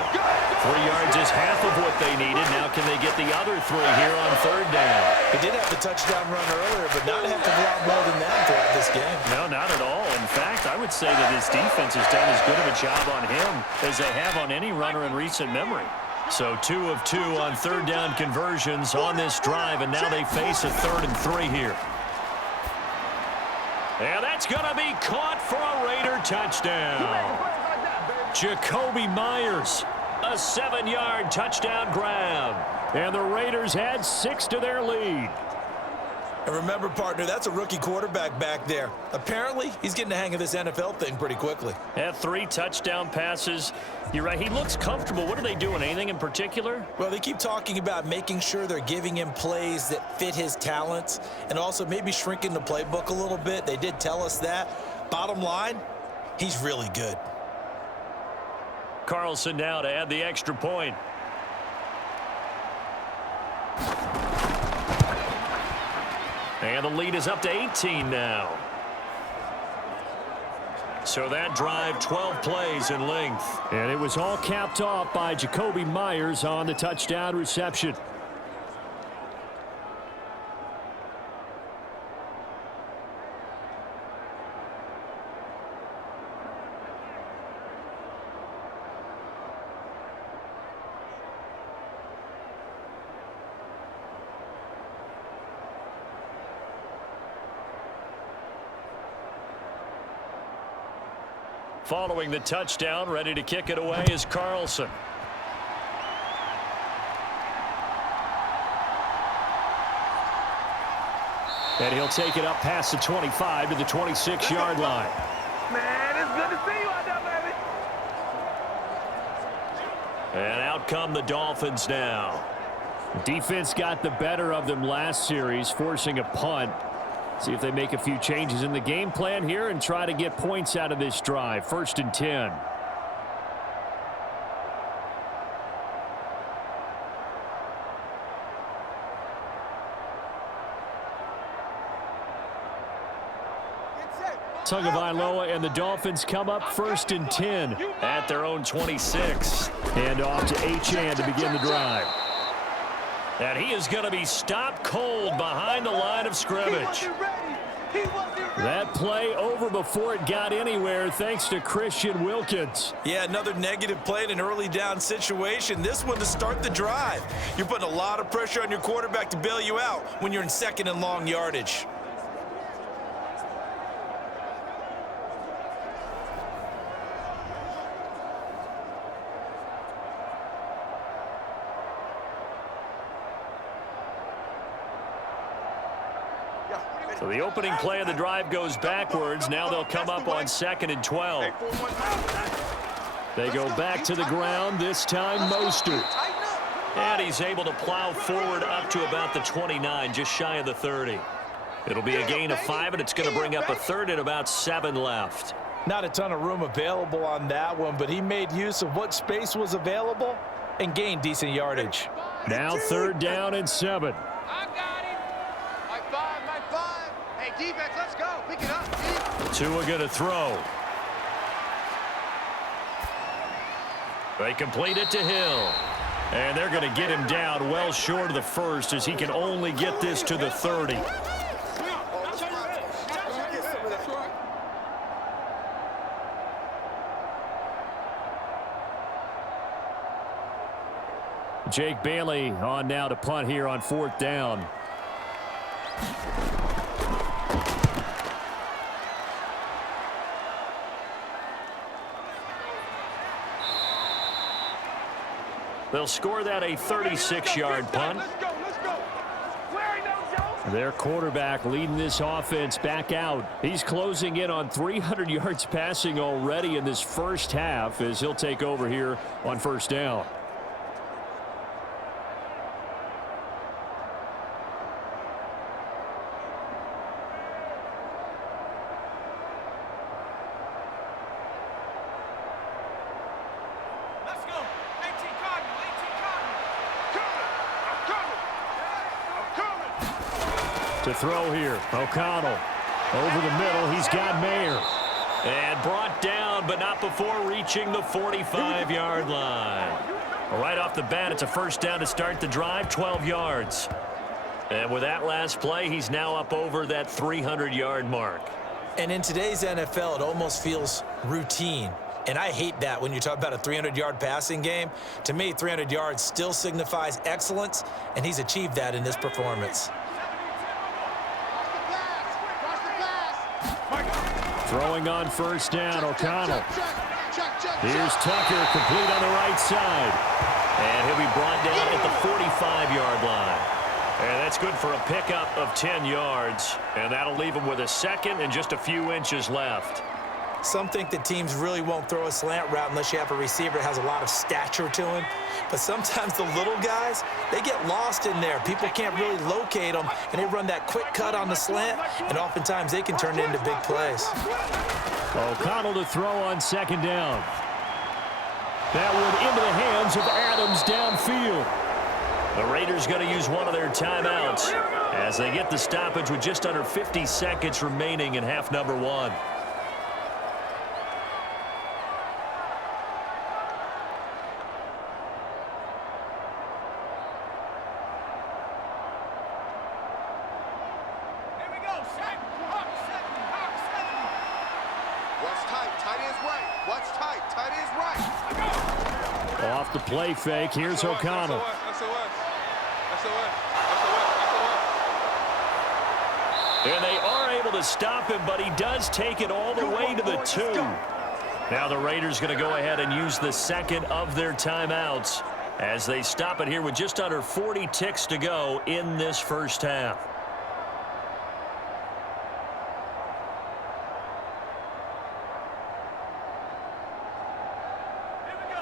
yards is half of what they needed. Now can they get the other 3 here on 3rd down? He did have the touchdown run earlier, but not have to go out more than that throughout this game. No, not at all. In fact, I would say that his defense has done as good of a job on him as they have on any runner in recent memory. So 2 of 2 on 3rd down conversions on this drive, and now they face a 3rd and 3 here. And that's going to be caught for a Raider touchdown. Jacoby Myers, a 7-yard touchdown grab. And the Raiders had 6 to their lead. And remember, partner, that's a rookie quarterback back there. Apparently, he's getting the hang of this NFL thing pretty quickly. Had 3 touchdown passes. You're right, he looks comfortable. What are they doing? Anything in particular? Well, they keep talking about making sure they're giving him plays that fit his talents and also maybe shrinking the playbook a little bit. They did tell us that. Bottom line, he's really good. Carlson now to add the extra point. And the lead is up to 18 now. So that drive, 12 plays in length. And it was all capped off by Jacoby Myers on the touchdown reception. Following the touchdown, ready to kick it away is Carlson. And he'll take it up past the 25 to the 26-yard line. Man, it's good to see you out there, baby. And out come the Dolphins now. Defense got the better of them last series, forcing a punt. See if they make a few changes in the game plan here and try to get points out of this drive. 1st and 10. Tagovailoa and the Dolphins come up 1st and 10 at their own 26. And off to Achane to begin the drive. And he is going to be stopped cold behind the line of scrimmage. That play over before it got anywhere thanks to Christian Wilkins. Yeah, another negative play in an early down situation. This one to start the drive. You're putting a lot of pressure on your quarterback to bail you out when you're in 2nd and long yardage. So the opening play of the drive goes backwards. Now they'll come up on 2nd and 12. They go back to the ground, this time Mostert. And he's able to plow forward up to about the 29, just shy of the 30. It'll be a gain of 5, and it's going to bring up a third and about 7 left. Not a ton of room available on that one, but he made use of what space was available and gained decent yardage. Now 3rd down and 7. I got him. My 5. Hey, defense, let's go. Pick it up, D. Tua going to throw. They complete it to Hill. And they're going to get him down well short of the first as he can only get this to the 30. Jake Bailey on now to punt here on 4th down. They'll score that a 36-yard punt. Let's go. Their quarterback leading this offense back out. He's closing in on 300 yards passing already in this first half as he'll take over here on 1st down. To throw here, O'Connell. Over the middle, he's got Mayer. And brought down, but not before reaching the 45-yard line. Right off the bat, it's a 1st down to start the drive, 12 yards. And with that last play, he's now up over that 300-yard mark. And in today's NFL, it almost feels routine. And I hate that when you talk about a 300-yard passing game. To me, 300 yards still signifies excellence, and he's achieved that in this performance. Throwing on 1st down, O'Connell. Here's Tucker, complete on the right side. And he'll be brought down at the 45-yard line. And that's good for a pickup of 10 yards. And that'll leave him with a 2nd and just a few inches left. Some think that teams really won't throw a slant route unless you have a receiver that has a lot of stature to him. But sometimes the little guys, they get lost in there. People can't really locate them, and they run that quick cut on the slant, and oftentimes they can turn it into big plays. O'Connell to throw on 2nd down. That one into the hands of Adams downfield. The Raiders going to use one of their timeouts as they get the stoppage with just under 50 seconds remaining in half number 1. Off the play fake, here's O'Connell. And they are able to stop him, but he does take it all the way to the 2. Now the Raiders going to go ahead and use the 2nd of their timeouts as they stop it here with just under 40 ticks to go in this first half.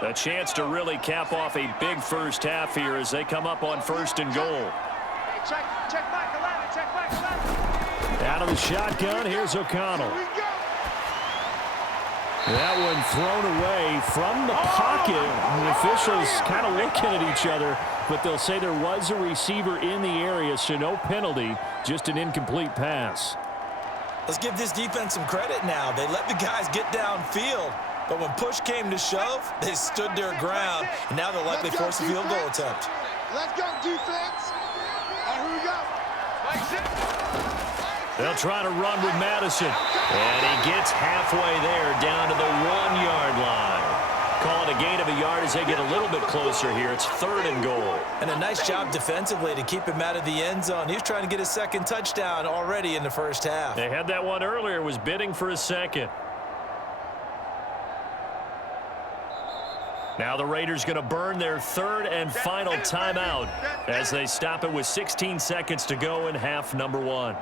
A chance to really cap off a big first half here as they come up on 1st and goal. Check back 11, check back 11. Out of the shotgun, here's O'Connell. That one thrown away from the pocket. The officials kind of looking at each other, but they'll say there was a receiver in the area, so no penalty, just an incomplete pass. Let's give this defense some credit now. They let the guys get downfield. But when push came to shove, they stood their ground, and now they'll likely force a field goal attempt. Let's go, defense. All right, here we go. They'll try to run with Madison. And he gets halfway there down to the 1-yard line. Call it a gain of a yard as they get a little bit closer here. It's 3rd and goal. And a nice job defensively to keep him out of the end zone. He was trying to get his 2nd touchdown already in the first half. They had that one earlier, was bidding for a 2nd. Now the Raiders going to burn their 3rd and final timeout as they stop it with 16 seconds to go in half number 1.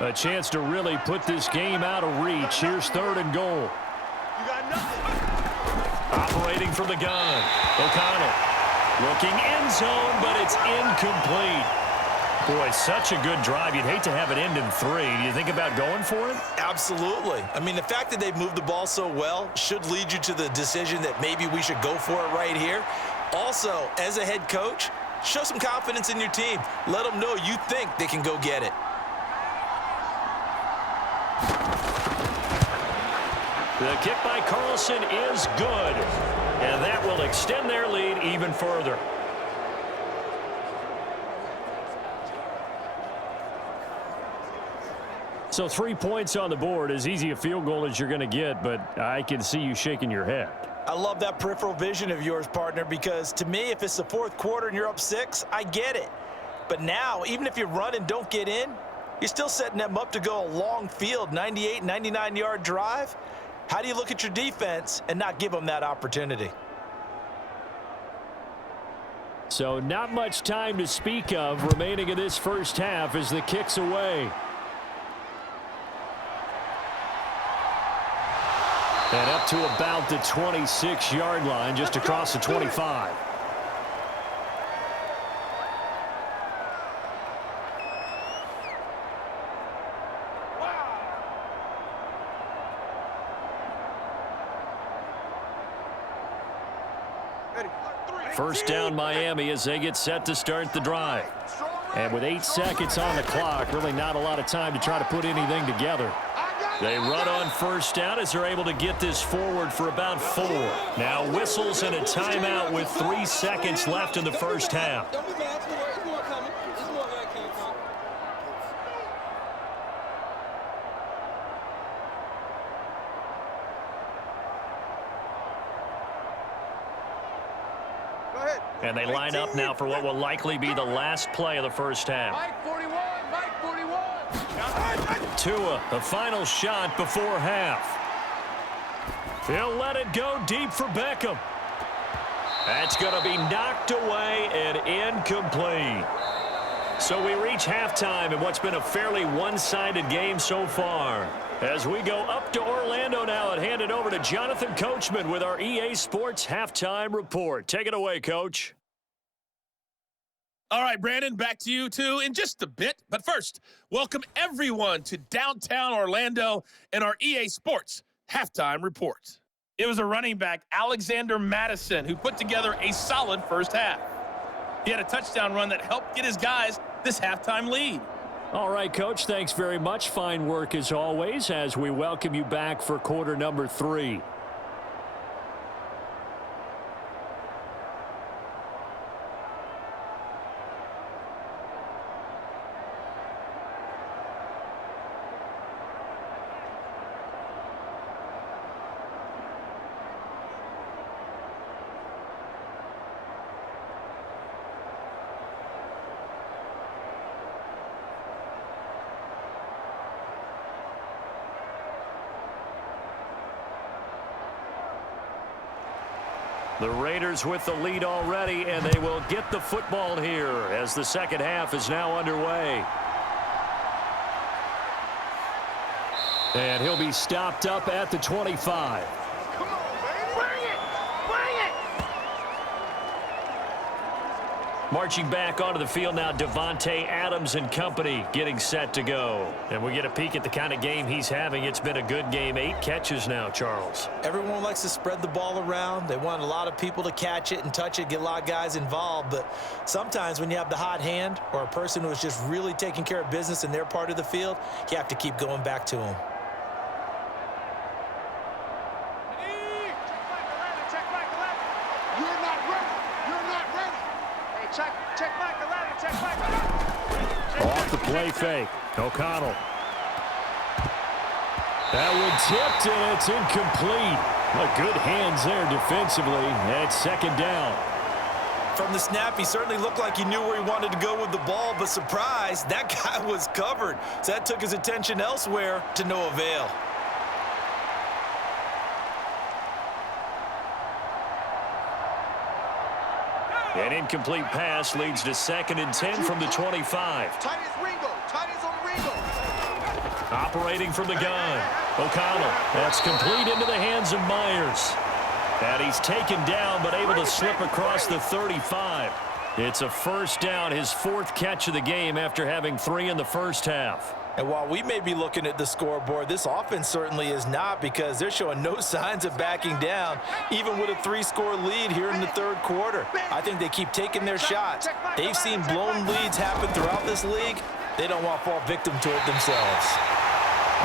A chance to really put this game out of reach. Here's 3rd and goal. You got nothing. Operating from the gun. O'Connell looking end zone, but it's incomplete. Boy, such a good drive. You'd hate to have it end in 3. Do you think about going for it? Absolutely. I mean, the fact that they've moved the ball so well should lead you to the decision that maybe we should go for it right here. Also, as a head coach, show some confidence in your team. Let them know you think they can go get it. The kick by Carlson is good, and that will extend their lead even further. So 3 points on the board, as easy a field goal as you're going to get, but I can see you shaking your head. I love that peripheral vision of yours, partner, because to me, if it's the 4th quarter and you're up 6, I get it. But now, even if you run and don't get in, you're still setting them up to go a long field, 98, 99-yard drive. How do you look at your defense and not give them that opportunity? So not much time to speak of remaining in this first half as the kick's away. And up to about the 26-yard line, just across the 25. First down Miami as they get set to start the drive. And with 8 seconds on the clock, really not a lot of time to try to put anything together. They run on first down as they're able to get this forward for about 4. Now whistles and a timeout with 3 seconds left in the first half. Don't be mad. It's more coming. It's more where it came from. Go ahead. And they line up now for what will likely be the last play of the first half. Mike 41, Mike 41. Tua, the final shot before half. He'll let it go deep for Beckham. That's going to be knocked away and incomplete. So we reach halftime in what's been a fairly one-sided game so far. As we go up to Orlando now and hand it over to Jonathan Coachman with our EA Sports Halftime Report. Take it away, Coach. All right, Brandon, back to you, too, in just a bit. But first, welcome everyone to downtown Orlando and our EA Sports Halftime Report. It was a running back, Alexander Madison, who put together a solid first half. He had a touchdown run that helped get his guys this halftime lead. All right, Coach, thanks very much. Fine work as always as we welcome you back for quarter number 3. The Raiders with the lead already, and they will get the football here as the second half is now underway. And he'll be stopped up at the 25. Come on, baby. Bring it. Bring it. Marching back onto the field now, Devontae Adams and company getting set to go. And we get a peek at the kind of game he's having. It's been a good game. 8 catches now, Charles. Everyone likes to spread the ball around. They want a lot of people to catch it and touch it, get a lot of guys involved. But sometimes when you have the hot hand or a person who is just really taking care of business in their part of the field, you have to keep going back to them. Check Mike 11. You're not ready. You're not ready. Hey, check Mike 11. Check Mike 11. Off the play fake. O'Connell. That one tipped, and it's incomplete. But good hands there defensively. And second down. From the snap, he certainly looked like he knew where he wanted to go with the ball, but surprise, that guy was covered. So that took his attention elsewhere to no avail. An incomplete pass leads to 2nd and 10 from the 25. Tight as Ringo. Tight as on Ringo. Operating from the gun. O'Connell. That's complete into the hands of Myers. And he's taken down, but able to slip across the 35. It's a first down, his 4th catch of the game after having 3 in the first half. And while we may be looking at the scoreboard, this offense certainly is not, because they're showing no signs of backing down, even with a 3-score lead here in the 3rd quarter. I think they keep taking their shots. They've seen blown leads happen throughout this league. They don't want to fall victim to it themselves.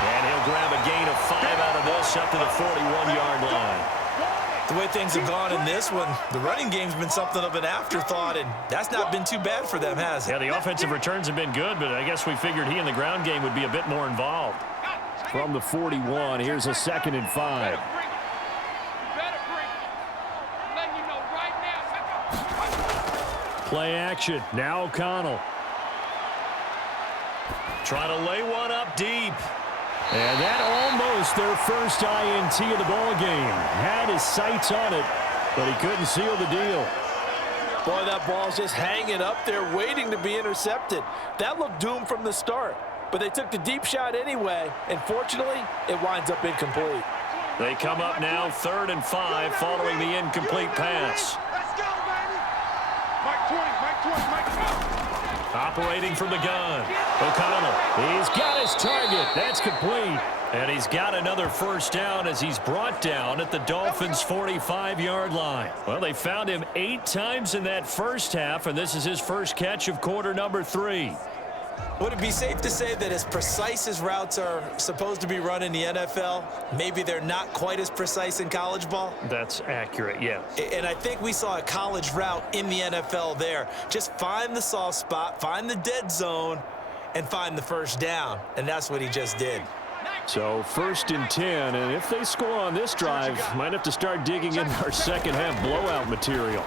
And he'll grab a gain of 5 out of this up to the 41-yard line. The way things have gone in this one, the running game's been something of an afterthought, and that's not been too bad for them, has it? Yeah, the offensive returns have been good, but I guess we figured he in the ground game would be a bit more involved. From the 41, here's a 2nd and 5. Play action. Now O'Connell. Try to lay one up deep. And that almost their first INT of the ball game. Had his sights on it, but he couldn't seal the deal. Boy, that ball's just hanging up there waiting to be intercepted. That looked doomed from the start, but they took the deep shot anyway, and fortunately, it winds up incomplete. They come up now 3rd and 5 following the incomplete pass. Let's go, baby. Mike 20, Mike 20, Mike 20. Operating from the gun. O'Connell. He's got his target. That's complete. And he's got another first down as he's brought down at the Dolphins' 45-yard line. Well, they found him 8 times in that first half, and this is his first catch of quarter number 3. Would it be safe to say that as precise as routes are supposed to be run in the NFL, maybe they're not quite as precise in college ball? That's accurate, yeah. And I think we saw a college route in the NFL there. Just find the soft spot, find the dead zone, and find the first down. And that's what he just did. So 1st and 10, and if they score on this drive, might have to start digging in our second half blowout material.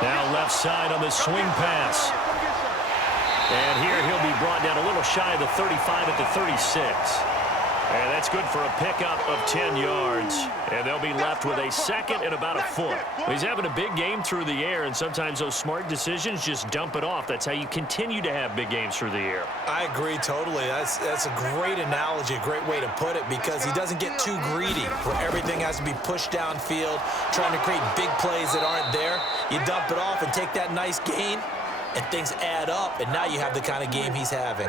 Now left side on the swing pass. And here he'll be brought down a little shy of the 35 at the 36. And that's good for a pickup of 10 yards. And they'll be left with a 2nd and about a foot. He's having a big game through the air, and sometimes those smart decisions just dump it off. That's how you continue to have big games through the air. I agree totally. That's a great analogy, a great way to put it, because he doesn't get too greedy where everything has to be pushed downfield, trying to create big plays that aren't there. You dump it off and take that nice gain, and things add up, and now you have the kind of game he's having.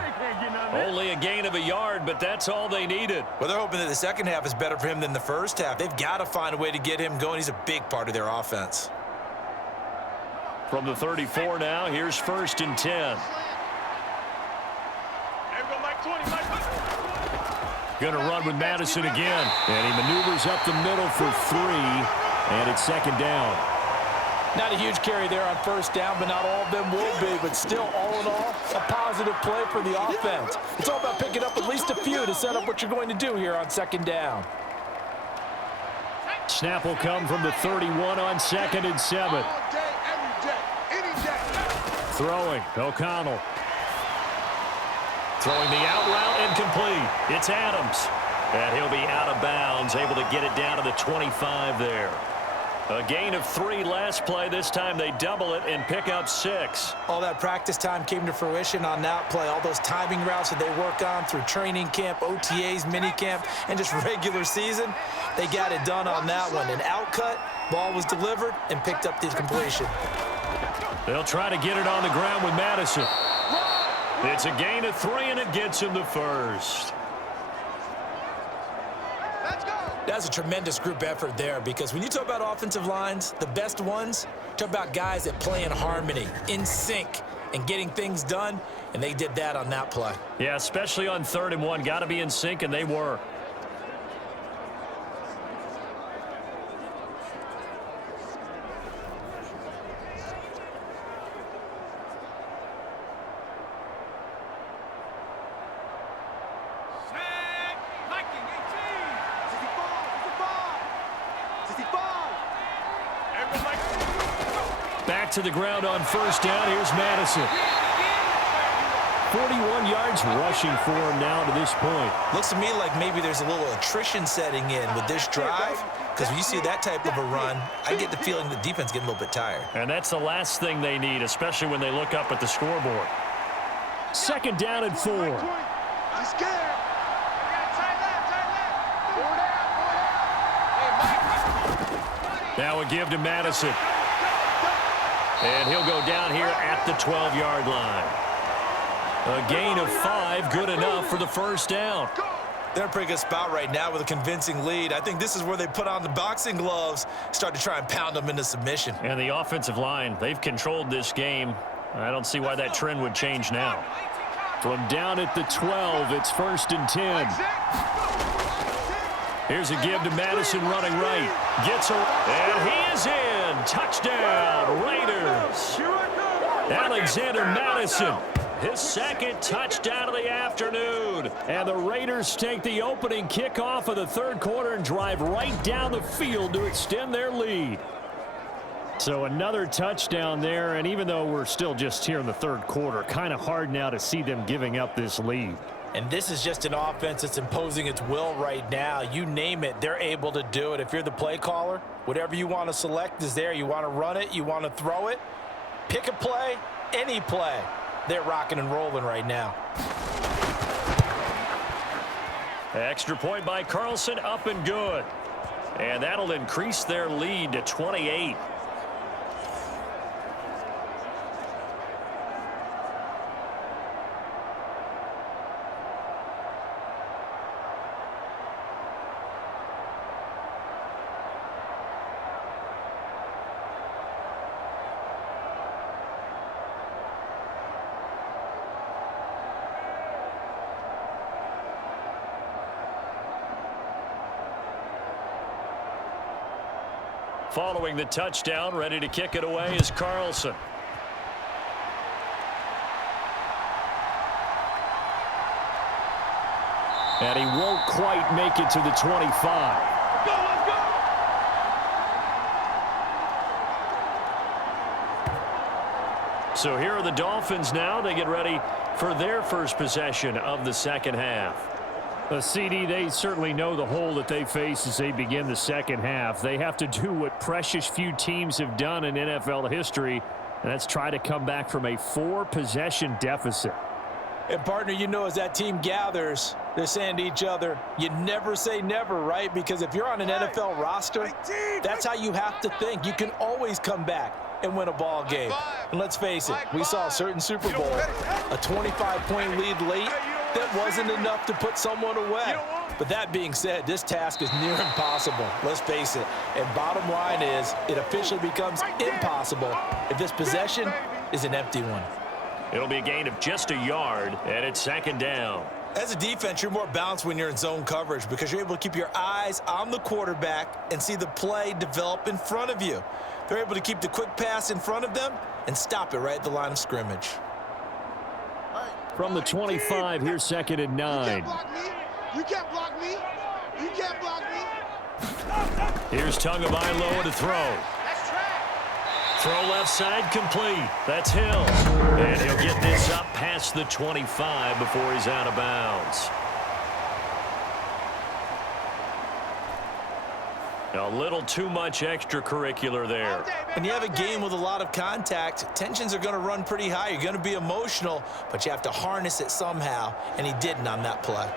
Only a gain of a yard, but that's all they needed. Well, they're hoping that the second half is better for him than the first half. They've got to find a way to get him going. He's a big part of their offense. From the 34 now, here's 1st and 10. Going to run with Madison again. And he maneuvers up the middle for 3, and it's 2nd down. Not a huge carry there on first down, but not all of them will be. But still, all in all, a positive play for the offense. It's all about picking up at least a few to set up what you're going to do here on 2nd down. Snap will come from the 31 on 2nd and 7. All day, every day, any day. Throwing, O'Connell. Throwing the out route incomplete. It's Adams. And he'll be out of bounds, able to get it down to the 25 there. A gain of 3 last play. This time they double it and pick up 6. All that practice time came to fruition on that play. All those timing routes that they work on through training camp, OTAs, mini camp, and just regular season, they got it done on that one. An outcut, ball was delivered, and picked up the completion. They'll try to get it on the ground with Madison. It's a gain of 3, and it gets him the first. That's a tremendous group effort there, because when you talk about offensive lines, the best ones, talk about guys that play in harmony, in sync, and getting things done, and they did that on that play. Yeah, especially on 3rd and 1. Got to be in sync, and they were. Back to the ground on first down. Here's Madison. 41 yards rushing for him now to this point. Looks to me like maybe there's a little attrition setting in with this drive, because when you see that type of a run, I get the feeling the defense getting a little bit tired. And that's the last thing they need, especially when they look up at the scoreboard. 2nd down and 4. I'm scared. Now a give to Madison. And he'll go down here at the 12-yard line. A gain of 5, good enough for the first down. They're in a pretty good spot right now with a convincing lead. I think this is where they put on the boxing gloves, start to try and pound them into submission. And the offensive line, they've controlled this game. I don't see why that trend would change now. From down at the 12, it's 1st and 10. Here's a give to Madison running right. Gets a, and he is in. Touchdown, Raiders. Alexander Madison, his second touchdown of the afternoon. And the Raiders take the opening kickoff of the third quarter and drive right down the field to extend their lead. So another touchdown there, and even though we're still just here in the third quarter, kind of hard now to see them giving up this lead. And this is just an offense that's imposing its will right now. You name it, they're able to do it. If you're the play caller, whatever you want to select is there. You want to run it, you want to throw it, pick a play, any play. They're rocking and rolling right now. Extra point by Carlson, up and good. And that'll increase their lead to 28. Following the touchdown, ready to kick it away is Carlson. And he won't quite make it to the 25. Let's go! So here are the Dolphins now. They get ready for their first possession of the second half. The CD, they certainly know the hole that they face as they begin the second half. They have to do what precious few teams have done in NFL history, and that's try to come back from a 4-possession deficit. And, partner, you know, as that team gathers, they're saying to each other, you never say never, right? Because if you're on an NFL roster, that's how you have to think. You can always come back and win a ball game. And let's face it, we saw a certain Super Bowl, a 25-point lead late, that wasn't enough to put someone away. But that being said, this task is near impossible. Let's face it. And bottom line is, it officially becomes impossible if this possession is an empty one. It'll be a gain of just a yard, and it's second down. As a defense, you're more balanced when you're in zone coverage because you're able to keep your eyes on the quarterback and see the play develop in front of you. They're able to keep the quick pass in front of them and stop it right at the line of scrimmage. From the 25, here's 2nd and 9. You can't block me. You can't block me. Here's Tagovailoa to throw. Throw left side complete. That's Hill. And he'll get this up past the 25 before he's out of bounds. A little too much extracurricular there. When you have a game with a lot of contact, tensions are going to run pretty high. You're going to be emotional, but you have to harness it somehow, and he didn't on that play.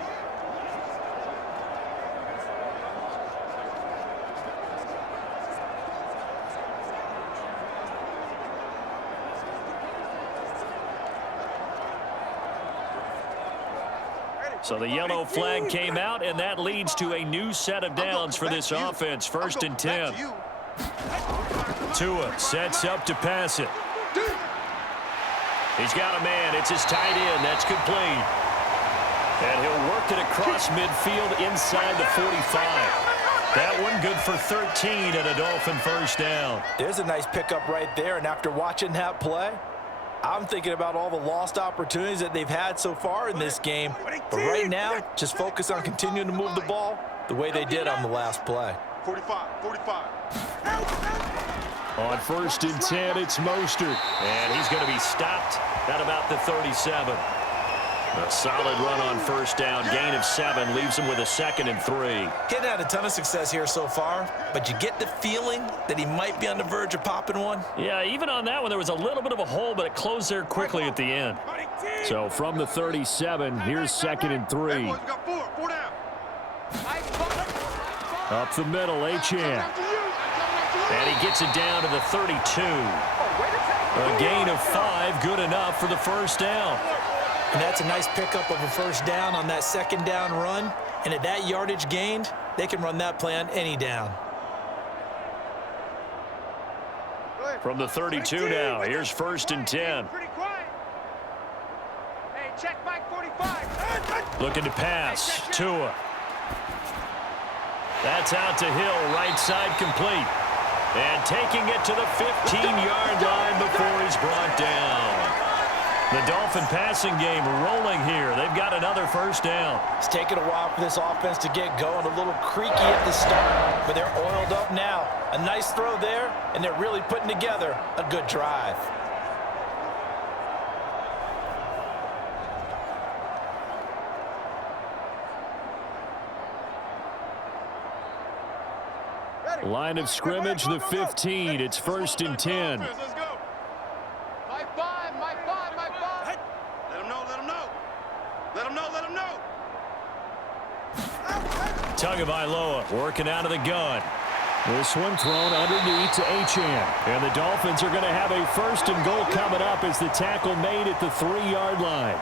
So the yellow flag came out, and that leads to a new set of downs for this offense. 1st and 10. Tua sets up to pass it. He's got a man. It's his tight end. That's complete. And he'll work it across midfield inside the 45. That one good for 13 and a Dolphin first down. There's a nice pickup right there, and after watching that play, I'm thinking about all the lost opportunities that they've had so far in this game. But right now, just focus on continuing to move the ball the way they did on the last play. 45. On 1st and 10, it's Mostert. And he's going to be stopped at about the 37. A solid run on first down. Gain of 7 leaves him with a 2nd and 3. He hadn't had a ton of success here so far, but you get the feeling that he might be on the verge of popping one. Yeah, even on that one, there was a little bit of a hole, but it closed there quickly at the end. So from the 37, here's 2nd and 3. Up the middle, Achane. And he gets it down to the 32. A gain of 5, good enough for the first down. And that's a nice pickup of a first down on that second down run. And at that yardage gained, they can run that play on any down. From the 32 now, here's 1st and 10. Pretty quiet. Hey, check Mike 45. Looking to pass. Tua. That's out to Hill, right side complete. And taking it to the 15-yard line before he's brought down. The Dolphin passing game rolling here. They've got another first down. It's taken a while for this offense to get going. A little creaky at the start, but they're oiled up now. A nice throw there, and they're really putting together a good drive. Line of scrimmage, the 15. It's 1st and 10. Let's go. Mike 5, Mike 5, Mike 5. Let him know, let him know. Let him know, let him know. Tagovailoa working out of the gun. This one thrown underneath to Achane. And the Dolphins are going to have a 1st and goal coming up as the tackle made at the 3-yard line.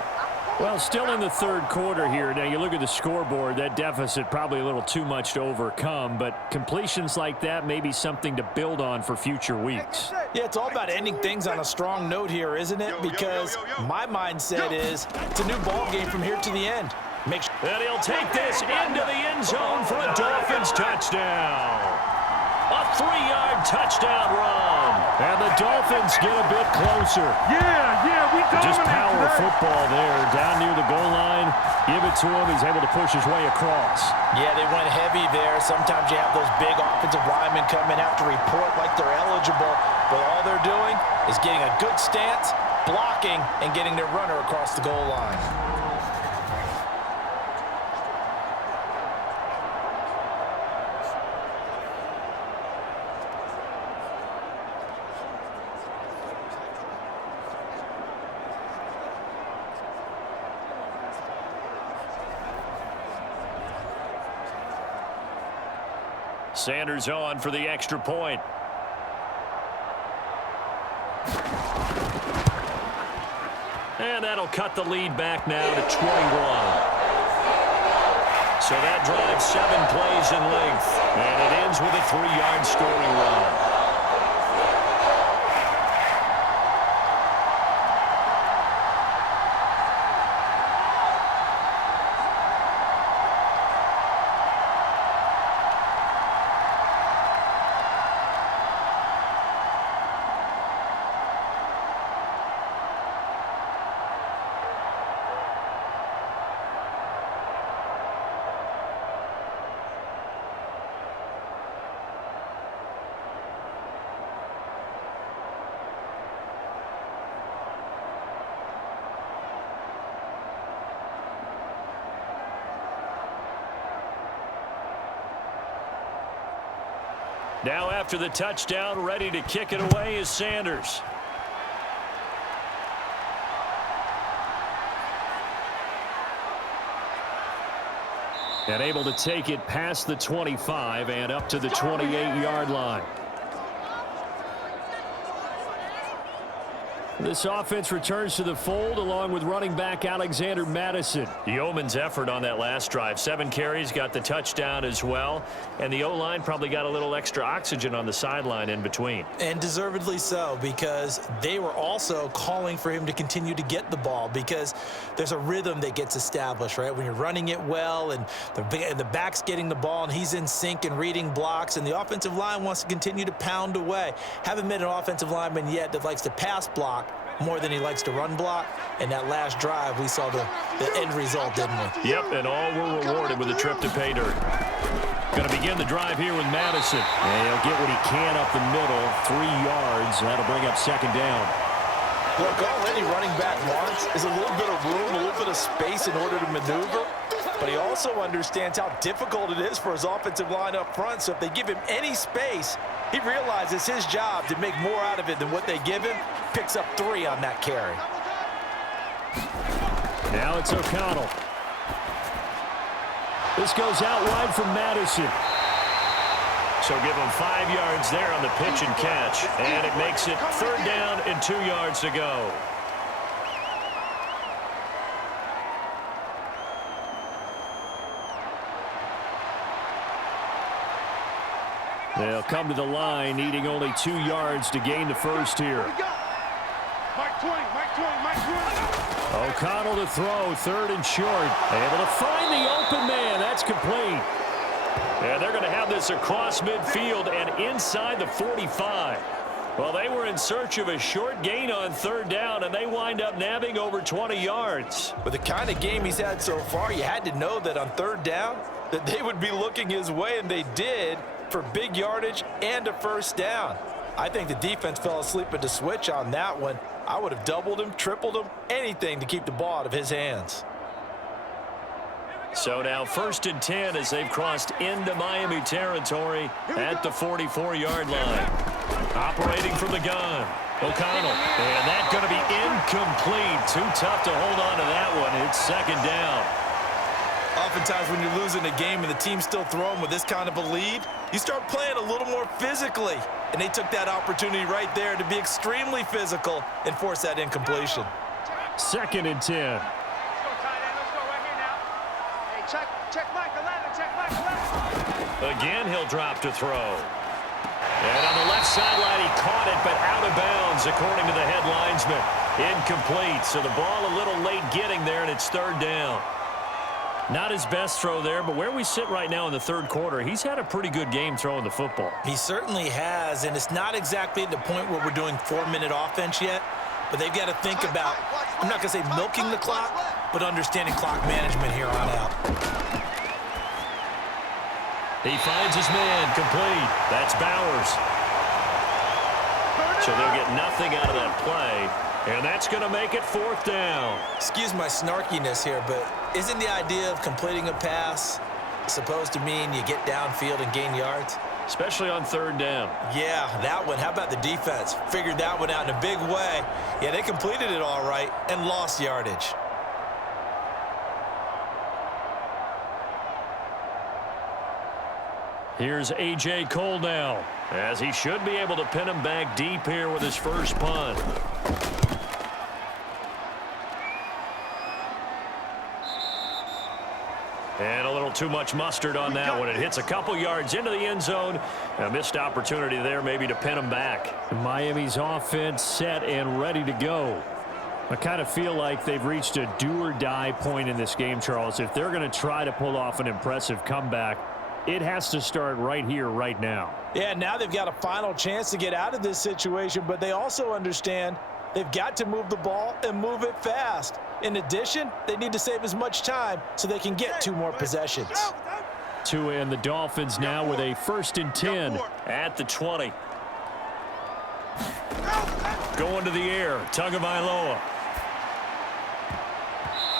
Well, still in the 3rd quarter here. Now, you look at the scoreboard, that deficit probably a little too much to overcome, but completions like that may be something to build on for future weeks. Yeah, it's all about ending things on a strong note here, isn't it? Because my mindset is it's a new ball game from here to the end. Make sure. And he'll take this into the end zone for a Dolphins touchdown. A 3-yard touchdown run. And the Dolphins get a bit closer. We Just power football there, down near the goal line. Give it to him. He's able to push his way across. Yeah, they went heavy there. Sometimes you have those big offensive linemen come in have to report like they're eligible, but all they're doing is getting a good stance, blocking, and getting their runner across the goal line. Sanders on for the extra point. And that'll cut the lead back now to 21. So that drives 7 plays in length. And it ends with a 3-yard scoring run. Now after the touchdown, ready to kick it away is Sanders. And able to take it past the 25 and up to the 28-yard line. This offense returns to the fold along with running back Alexander Madison. Yeoman's effort on that last drive. 7 carries, got the touchdown as well. And the O-line probably got a little extra oxygen on the sideline in between. And deservedly so, because they were also calling for him to continue to get the ball, because there's a rhythm that gets established, right? When you're running it well and the back's getting the ball and he's in sync and reading blocks and the offensive line wants to continue to pound away. Haven't met an offensive lineman yet that likes to pass block more than he likes to run block. And that last drive, we saw the end result, didn't we? Yep, and all were rewarded with a trip to pay dirt. Going to begin the drive here with Madison. And he'll get what he can up the middle, 3 yards. That'll bring up 2nd down. Look, all any running back wants is a little bit of room, a little bit of space in order to maneuver. But he also understands how difficult it is for his offensive line up front. So if they give him any space, he realizes his job to make more out of it than what they give him. Picks up 3 on that carry. Now it's O'Connell. This goes out wide from Madison. So give them 5 yards there on the pitch and catch. And it makes it 3rd down and 2 yards to go. They'll come to the line, needing only 2 yards to gain the first here. Mike 20, Mike 20, Mike 20. O'Connell to throw, 3rd and short. Able to find the open man. That's complete. And they're going to have this across midfield and inside the 45. Well, they were in search of a short gain on 3rd down, and they wind up nabbing over 20 yards. With the kind of game he's had so far, you had to know that on 3rd down that they would be looking his way, and they did, for big yardage and a first down. I think the defense fell asleep at the switch on that one. I would have doubled him, tripled him, anything to keep the ball out of his hands. So now 1st and 10 as they've crossed into Miami territory at the 44-yard line. Operating from the gun, O'Connell. And that's going to be incomplete. Too tough to hold on to that one. It's 2nd down. Oftentimes when you're losing a game and the team's still throwing with this kind of a lead, you start playing a little more physically. And they took that opportunity right there to be extremely physical and force that incompletion. 2nd and 10. Let's go, tight end. Let's go right here now. Hey, check Mike 11, check Mike 11. Again, he'll drop to throw. And on the left sideline, he caught it, but out of bounds, according to the head linesman. Incomplete, so the ball a little late getting there, and it's 3rd down. Not his best throw there, but where we sit right now in the 3rd quarter, he's had a pretty good game throwing the football. He certainly has, and it's not exactly at the point where we're doing 4-minute offense yet, but they've got to think about, I'm not going to say milking the clock, but understanding clock management here on out. He finds his man, complete. That's Bowers. So they'll get nothing out of that play. And that's going to make it 4th down. Excuse my snarkiness here, but isn't the idea of completing a pass supposed to mean you get downfield and gain yards? Especially on 3rd down. Yeah, that one. How about the defense? Figured that one out in a big way. Yeah, they completed it all right and lost yardage. Here's A.J. Cole now, as he should be able to pin him back deep here with his first punt. And a little too much mustard on that one. It hits a couple yards into the end zone. A missed opportunity there maybe to pin him back. Miami's offense set and ready to go. I kind of feel like they've reached a do-or-die point in this game, Charles. If they're going to try to pull off an impressive comeback, it has to start right here, right now. Yeah, now they've got a final chance to get out of this situation, but they also understand they've got to move the ball and move it fast. In addition, they need to save as much time so they can get 2 more possessions. Tua and the Dolphins now with a 1st and 10 at the 20. Going to the air, Tagovailoa.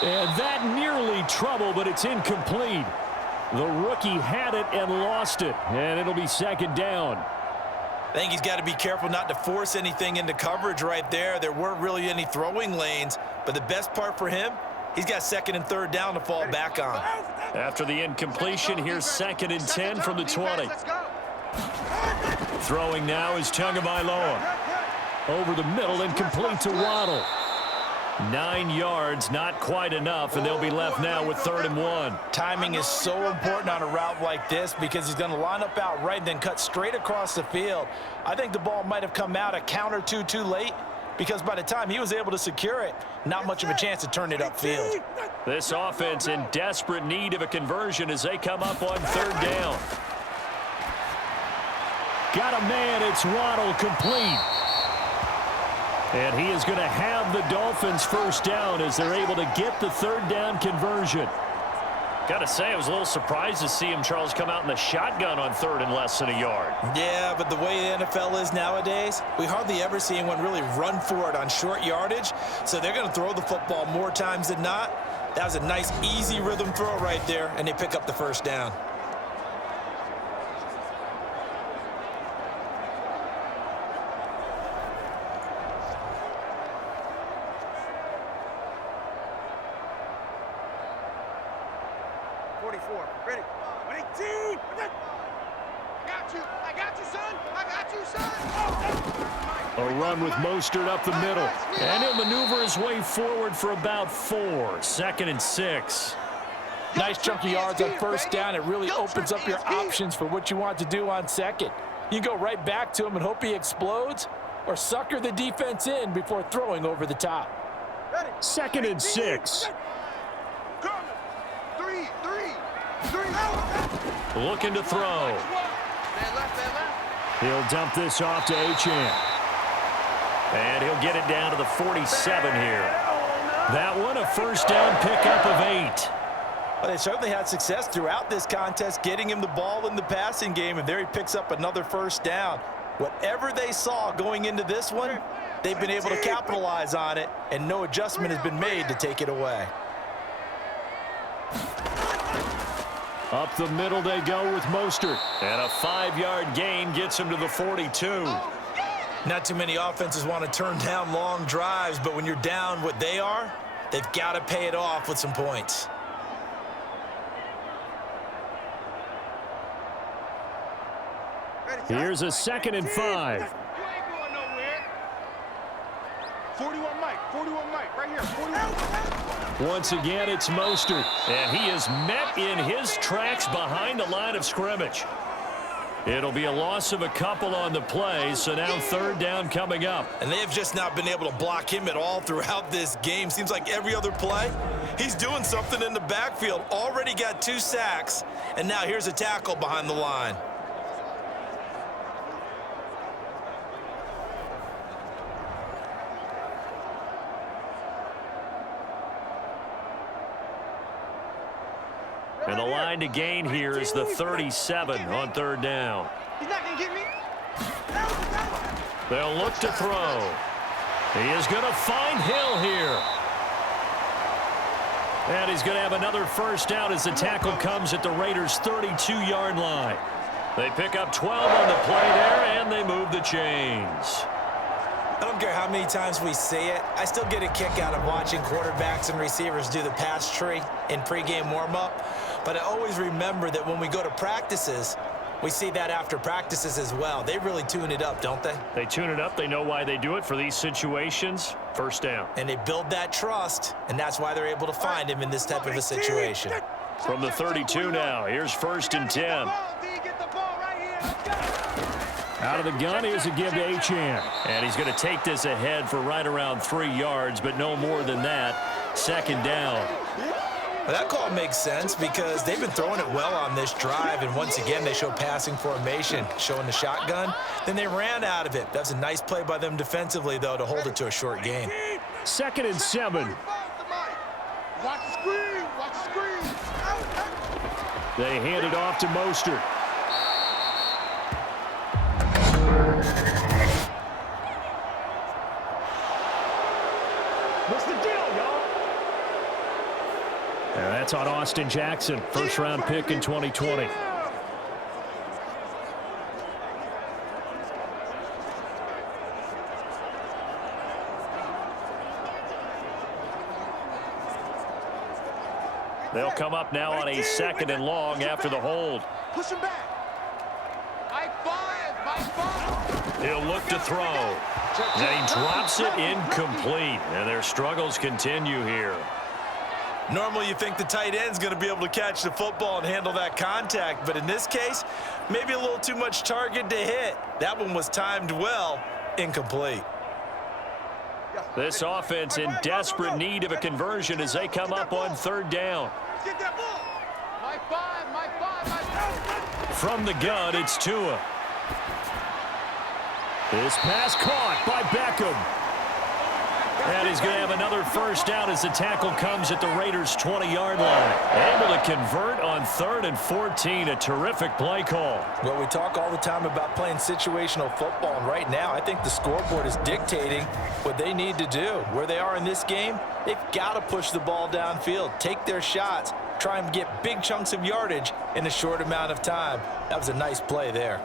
And that nearly trouble, but it's incomplete. The rookie had it and lost it, and it'll be 2nd down. I think he's got to be careful not to force anything into coverage right there. There weren't really any throwing lanes, but the best part for him, he's got 2nd and 3rd down to fall back on. After the incompletion, here's 2nd and 10 from the 20. Throwing now is Tagovailoa. Over the middle and complete to Waddle. 9 yards, not quite enough, and they'll be left now with 3rd and 1. Timing is so important on a route like this because he's going to line up out right and then cut straight across the field. I think the ball might have come out a count or two too late because by the time he was able to secure it, not much of a chance to turn it upfield. This offense in desperate need of a conversion as they come up on 3rd down. Got a man, it's Waddle, complete. And he is going to have the Dolphins 1st down as they're able to get the 3rd down conversion. Got to say, I was a little surprised to see him, Charles, come out in the shotgun on 3rd and less than a yard. Yeah, but the way the NFL is nowadays, we hardly ever see anyone really run for it on short yardage. So they're going to throw the football more times than not. That was a nice, easy rhythm throw right there, and they pick up the 1st down. Ready. 118. I got you. I got you, son. I got you, son. A run with Mostert up the middle. And he'll maneuver his way forward for about 4. 2nd and 6. Nice chunk of yards on first down. It really opens up your options for what you want to do on second. You go right back to him and hope he explodes, or sucker the defense in before throwing over the top. 2nd and 6. Looking to throw. He'll dump this off to Achane. And he'll get it down to the 47 here. That one, a first down pickup of 8. Well, they certainly had success throughout this contest getting him the ball in the passing game, and there he picks up another first down. Whatever they saw going into this one, they've been able to capitalize on it, and no adjustment has been made to take it away. Up the middle they go with Mostert. And a 5-yard gain gets him to the 42. Not too many offenses want to turn down long drives, but when you're down what they are, they've got to pay it off with some points. Here's a 2nd and 5. You ain't going nowhere. 41 Mike, right here, 41. Once again, it's Mostert. And he is met in his tracks behind the line of scrimmage. It'll be a loss of a couple on the play, so now 3rd down coming up. And they have just not been able to block him at all throughout this game. Seems like every other play, he's doing something in the backfield. Already got 2 sacks, and now here's a tackle behind the line. And the line to gain here is the 37 on 3rd down. He's not going to get me. They'll look to throw. He is going to find Hill here. And he's going to have another first down as the tackle comes at the Raiders' 32-yard line. They pick up 12 on the play there, and they move the chains. I don't care how many times we say it, I still get a kick out of watching quarterbacks and receivers do the pass tree in pregame warm-up. But I always remember that when we go to practices, we see that after practices as well. They really tune it up, don't they? They tune it up. They know why they do it for these situations. First down. And they build that trust, and that's why they're able to find him in this type of a situation. From the 32 now, here's 1st and 10. Out of the gun, here's a give to Achane. And he's going to take this ahead for right around 3 yards, but no more than that. 2nd down. Well, that call makes sense because they've been throwing it well on this drive, and once again, they show passing formation, showing the shotgun. Then they ran out of it. That's a nice play by them defensively, though, to hold it to a short gain. 2nd and 7. Watch the screen. Watch the screen. They hand it off to Mostert. What's the deal, y'all? And that's on Austin Jackson, first-round pick in 2020. They'll come up now on a 2nd and long after the hold. Push him back. Mike 5. He'll look to throw. And he drops it incomplete. And their struggles continue here. Normally, you think the tight end's going to be able to catch the football and handle that contact, but in this case, maybe a little too much target to hit. That one was timed well, incomplete. This offense in desperate need of a conversion as they come up on 3rd down. Get that ball. Mike 5. From the gun, it's Tua. This pass caught by Beckham. And he's going to have another first down as the tackle comes at the Raiders' 20-yard line. Able to convert on 3rd and 14. A terrific play call. Well, we talk all the time about playing situational football, and right now I think the scoreboard is dictating what they need to do. Where they are in this game, they've got to push the ball downfield, take their shots, try and get big chunks of yardage in a short amount of time. That was a nice play there.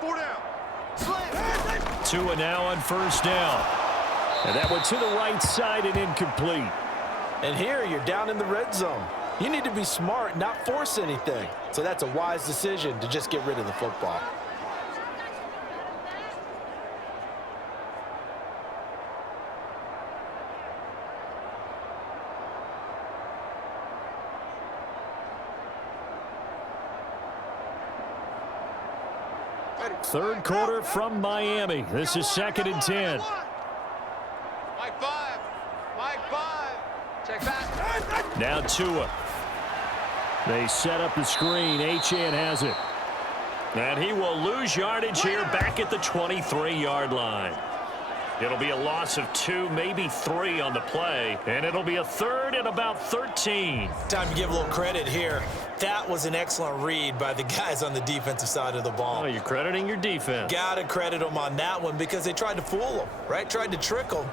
Four down. Tua now on first down. And that went to the right side and incomplete. And here you're down in the red zone. You need to be smart, not force anything. So that's a wise decision to just get rid of the football. Third quarter from Miami. This is 2nd and 10. Mike 5. Mike 5. Check back. Now Tua. They set up the screen. Achane has it. And he will lose yardage here back at the 23-yard line. It'll be a loss of 2, maybe 3 on the play. And it'll be a 3rd and about 13. Time to give a little credit here. That was an excellent read by the guys on the defensive side of the ball. Oh, you're crediting your defense. Gotta credit them on that one because they tried to fool them, right? Tried to trick them,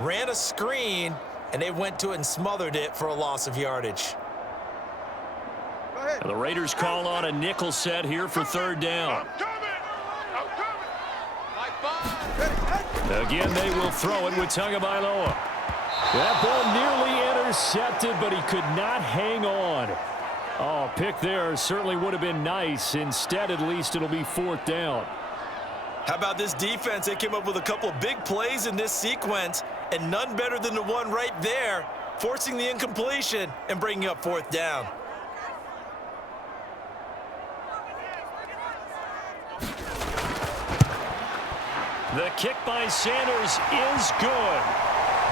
ran a screen, and they went to it and smothered it for a loss of yardage. And the Raiders call on a nickel set here for 3rd down. Again, they will throw it with Tagovailoa. That ball nearly intercepted, but he could not hang on. Oh, pick there certainly would have been nice. Instead, at least it'll be 4th down. How about this defense? They came up with a couple of big plays in this sequence, and none better than the one right there, forcing the incompletion and bringing up 4th down. The kick by Sanders is good.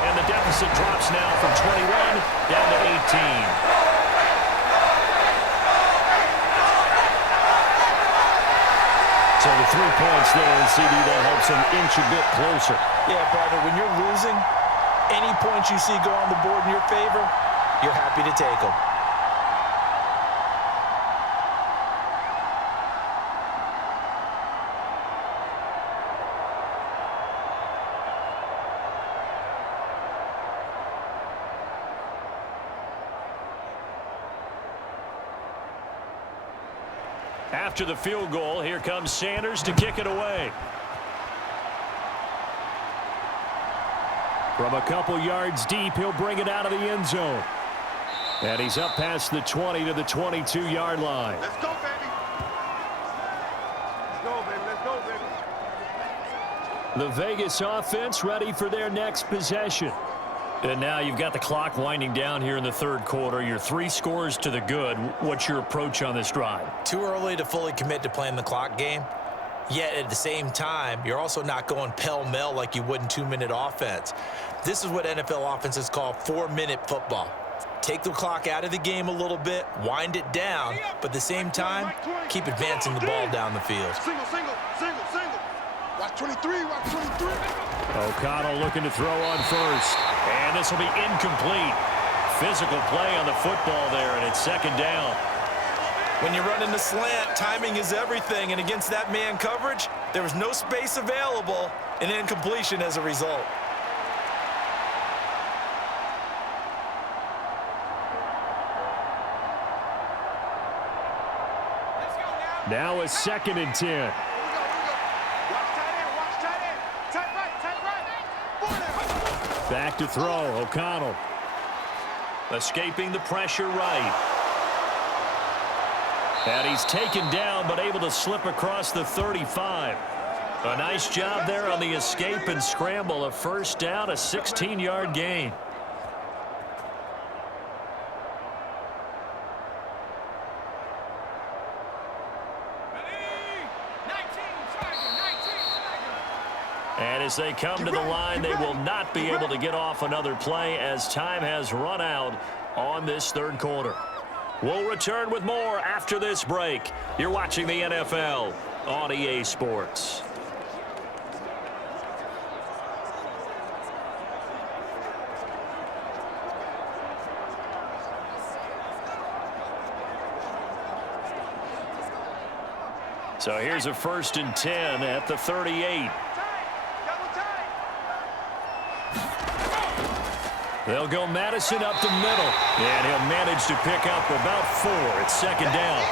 And the deficit drops now from 21 down to 18. So the 3 points there, CD, that helps them inch a bit closer. Yeah, partner, when you're losing, any points you see go on the board in your favor, you're happy to take them. After the field goal, here comes Sanders to kick it away. From a couple yards deep, he'll bring it out of the end zone. And he's up past the 20 to the 22-yard line. Let's go, baby. Let's go, baby. Let's go, baby. The Vegas offense ready for their next possession. And now you've got the clock winding down here in the 3rd quarter. You're 3 scores to the good. What's your approach on this drive? Too early to fully commit to playing the clock game. Yet at the same time, you're also not going pell-mell like you would in 2-minute offense. This is what NFL offenses call 4-minute football. Take the clock out of the game a little bit, wind it down, but at the same time, keep advancing the ball down the field. Single, single, single, single. Watch 23, watch 23. O'Connell looking to throw on first. And this will be incomplete. Physical play on the football there, and it's 2nd down. When you're running the slant, timing is everything, and against that man coverage, there was no space available, and incompletion as a result. Now a 2nd and 10. Back to throw, O'Connell. Escaping the pressure right. And he's taken down, but able to slip across the 35. A nice job there on the escape and scramble. A 1st down, a 16-yard gain. And as they come to the line, they will not be able to get off another play as time has run out on this 3rd quarter. We'll return with more after this break. You're watching the NFL on EA Sports. So here's a 1st and 10 at the 38. They'll go Madison up the middle, and he'll manage to pick up about 4. It's 2nd down.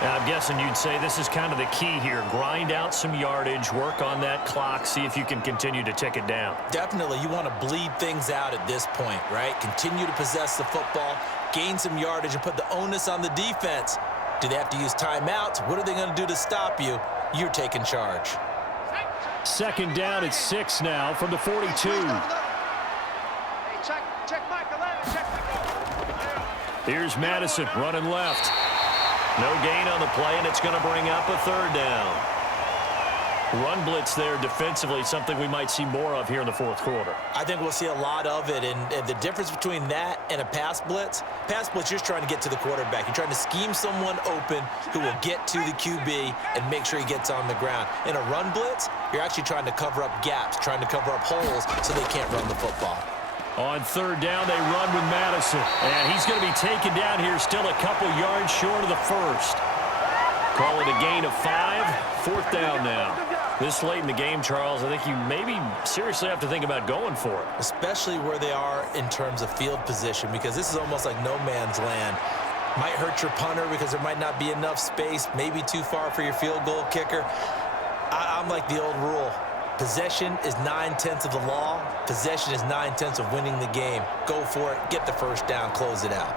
I'm guessing you'd say this is kind of the key here. Grind out some yardage, work on that clock, see if you can continue to tick it down. Definitely, you want to bleed things out at this point, right? Continue to possess the football, gain some yardage, and put the onus on the defense. Do they have to use timeouts? What are they going to do to stop you? You're taking charge. Second down at 6 now from the 42. Here's Madison running left. No gain on the play, and it's going to bring up a third down. Run blitz there defensively, something we might see more of here in the fourth quarter. I think we'll see a lot of it, and the difference between that and a pass blitz, you're just trying to get to the quarterback. You're trying to scheme someone open who will get to the QB and make sure he gets on the ground. In a run blitz, you're actually trying to cover up gaps, trying to cover up holes so they can't run the football. On third down, they run with Madison. And he's going to be taken down here, still a couple yards short of the first. Call it a gain of 5. Fourth down now. This late in the game, Charles, I think you maybe seriously have to think about going for it. Especially where they are in terms of field position, because this is almost like no man's land. Might hurt your punter because there might not be enough space, maybe too far for your field goal kicker. I'm like the old rule. Possession is 9/10 of the law. Possession is 9/10 of winning the game. Go for it. Get the first down. Close it out.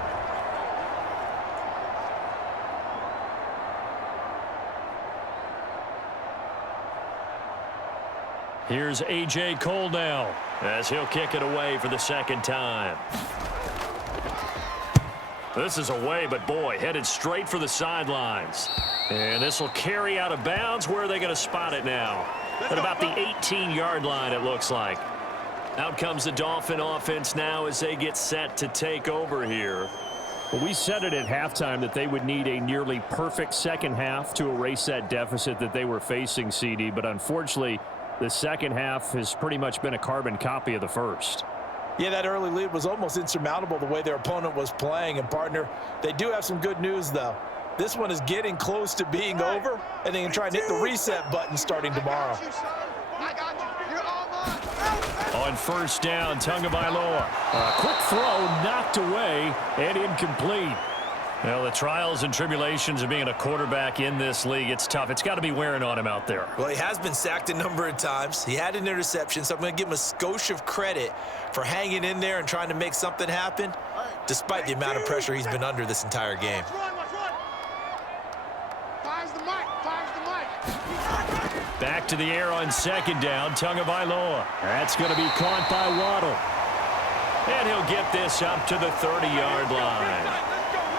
Here's A.J. Cole now as he'll kick it away for the second time. This is away, but boy, headed straight for the sidelines. And this will carry out of bounds. Where are they going to spot it now? At about the 18-yard line, it looks like. Out comes the Dolphin offense now as they get set to take over here. Well, we said it at halftime that they would need a nearly perfect second half to erase that deficit that they were facing, CD. But unfortunately, the second half has pretty much been a carbon copy of the first. Yeah, that early lead was almost insurmountable the way their opponent was playing. And, partner, they do have some good news, though. This one is getting close to being over, and they can try and hit the reset button starting tomorrow. On first down, Tagovailoa. A quick throw knocked away and incomplete. Well, the trials and tribulations of being a quarterback in this league, it's tough. It's got to be wearing on him out there. Well, he has been sacked a number of times. He had an interception, so I'm going to give him a skosh of credit for hanging in there and trying to make something happen, despite the amount of pressure he's been under this entire game. Back to the air on second down, Tagovailoa. That's going to be caught by Waddle. And he'll get this up to the 30-yard line.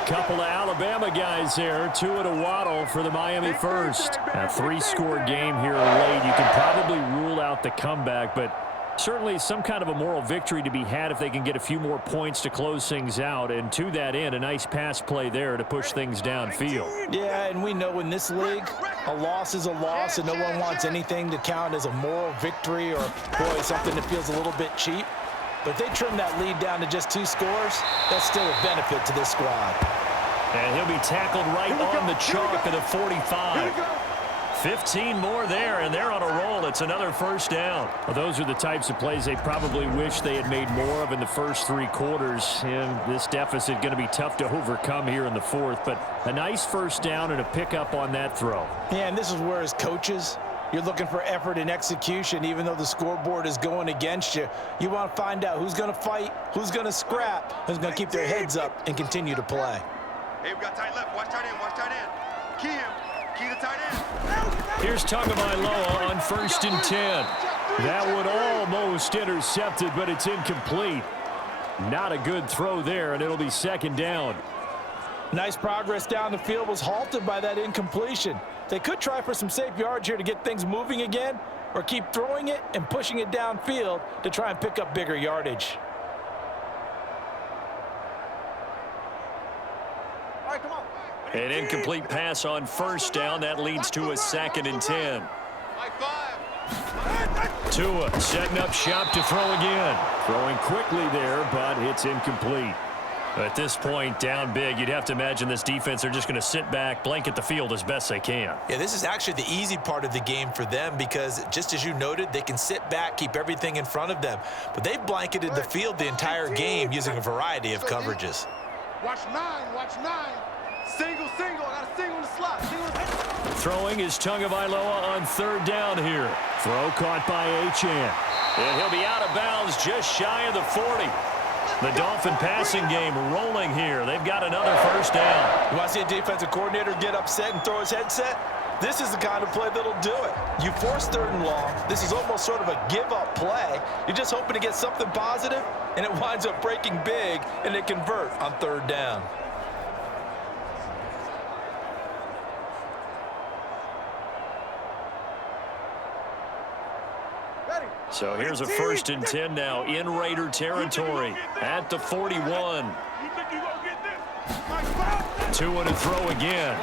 Couple of Alabama guys there, 2 at a Waddle for the Miami first. A 3-score game here late. You can probably rule out the comeback, but certainly some kind of a moral victory to be had if they can get a few more points to close things out. And to that end, a nice pass play there to push things downfield. Yeah, and we know in this league, a loss is a loss, and no one wants anything to count as a moral victory or, boy, something that feels a little bit cheap. But if they trim that lead down to just 2 scores, that's still a benefit to this squad. And he'll be tackled right on the chalk at the 45. 15 more there, and they're on a roll. It's another first down. Well, those are the types of plays they probably wish they had made more of in the first 3 quarters. And this deficit going to be tough to overcome here in the fourth. But a nice first down and a pickup on that throw. Yeah, and this is where as coaches, you're looking for effort and execution. Even though the scoreboard is going against you, you want to find out who's going to fight, who's going to scrap, who's going to keep their heads up and continue to play. Hey, we got tight left. Watch tight end. Watch tight end. Key him. Key the tight end. Here's Tagovailoa on first and 10. That one almost intercepted, but it's incomplete. Not a good throw there, and it'll be second down. Nice progress down the field was halted by that incompletion. They could try for some safe yards here to get things moving again, or keep throwing it and pushing it downfield to try and pick up bigger yardage. An incomplete pass on first down. That leads to a second and 10. Tua setting up shop to throw again. Throwing quickly there, but it's incomplete. At this point, down big, you'd have to imagine this defense are just going to sit back, blanket the field as best they can. Yeah, this is actually the easy part of the game for them because, just as you noted, they can sit back, keep everything in front of them. But they've blanketed the field the entire game using a variety of coverages. Watch 9. Watch 9. Single, single. I got a single in the slot. Single in the... Throwing is Tagovailoa on third down here. Throw caught by Achane. And he'll be out of bounds just shy of the 40. The Dolphin passing game rolling here. They've got another first down. You want to see a defensive coordinator get upset and throw his headset? This is the kind of play that'll do it. You force third and long. This is almost sort of a give-up play. You're just hoping to get something positive, and it winds up breaking big, and they convert on third down. So here's a 1st and 10 now in Raider territory at the 41. Tua to throw again.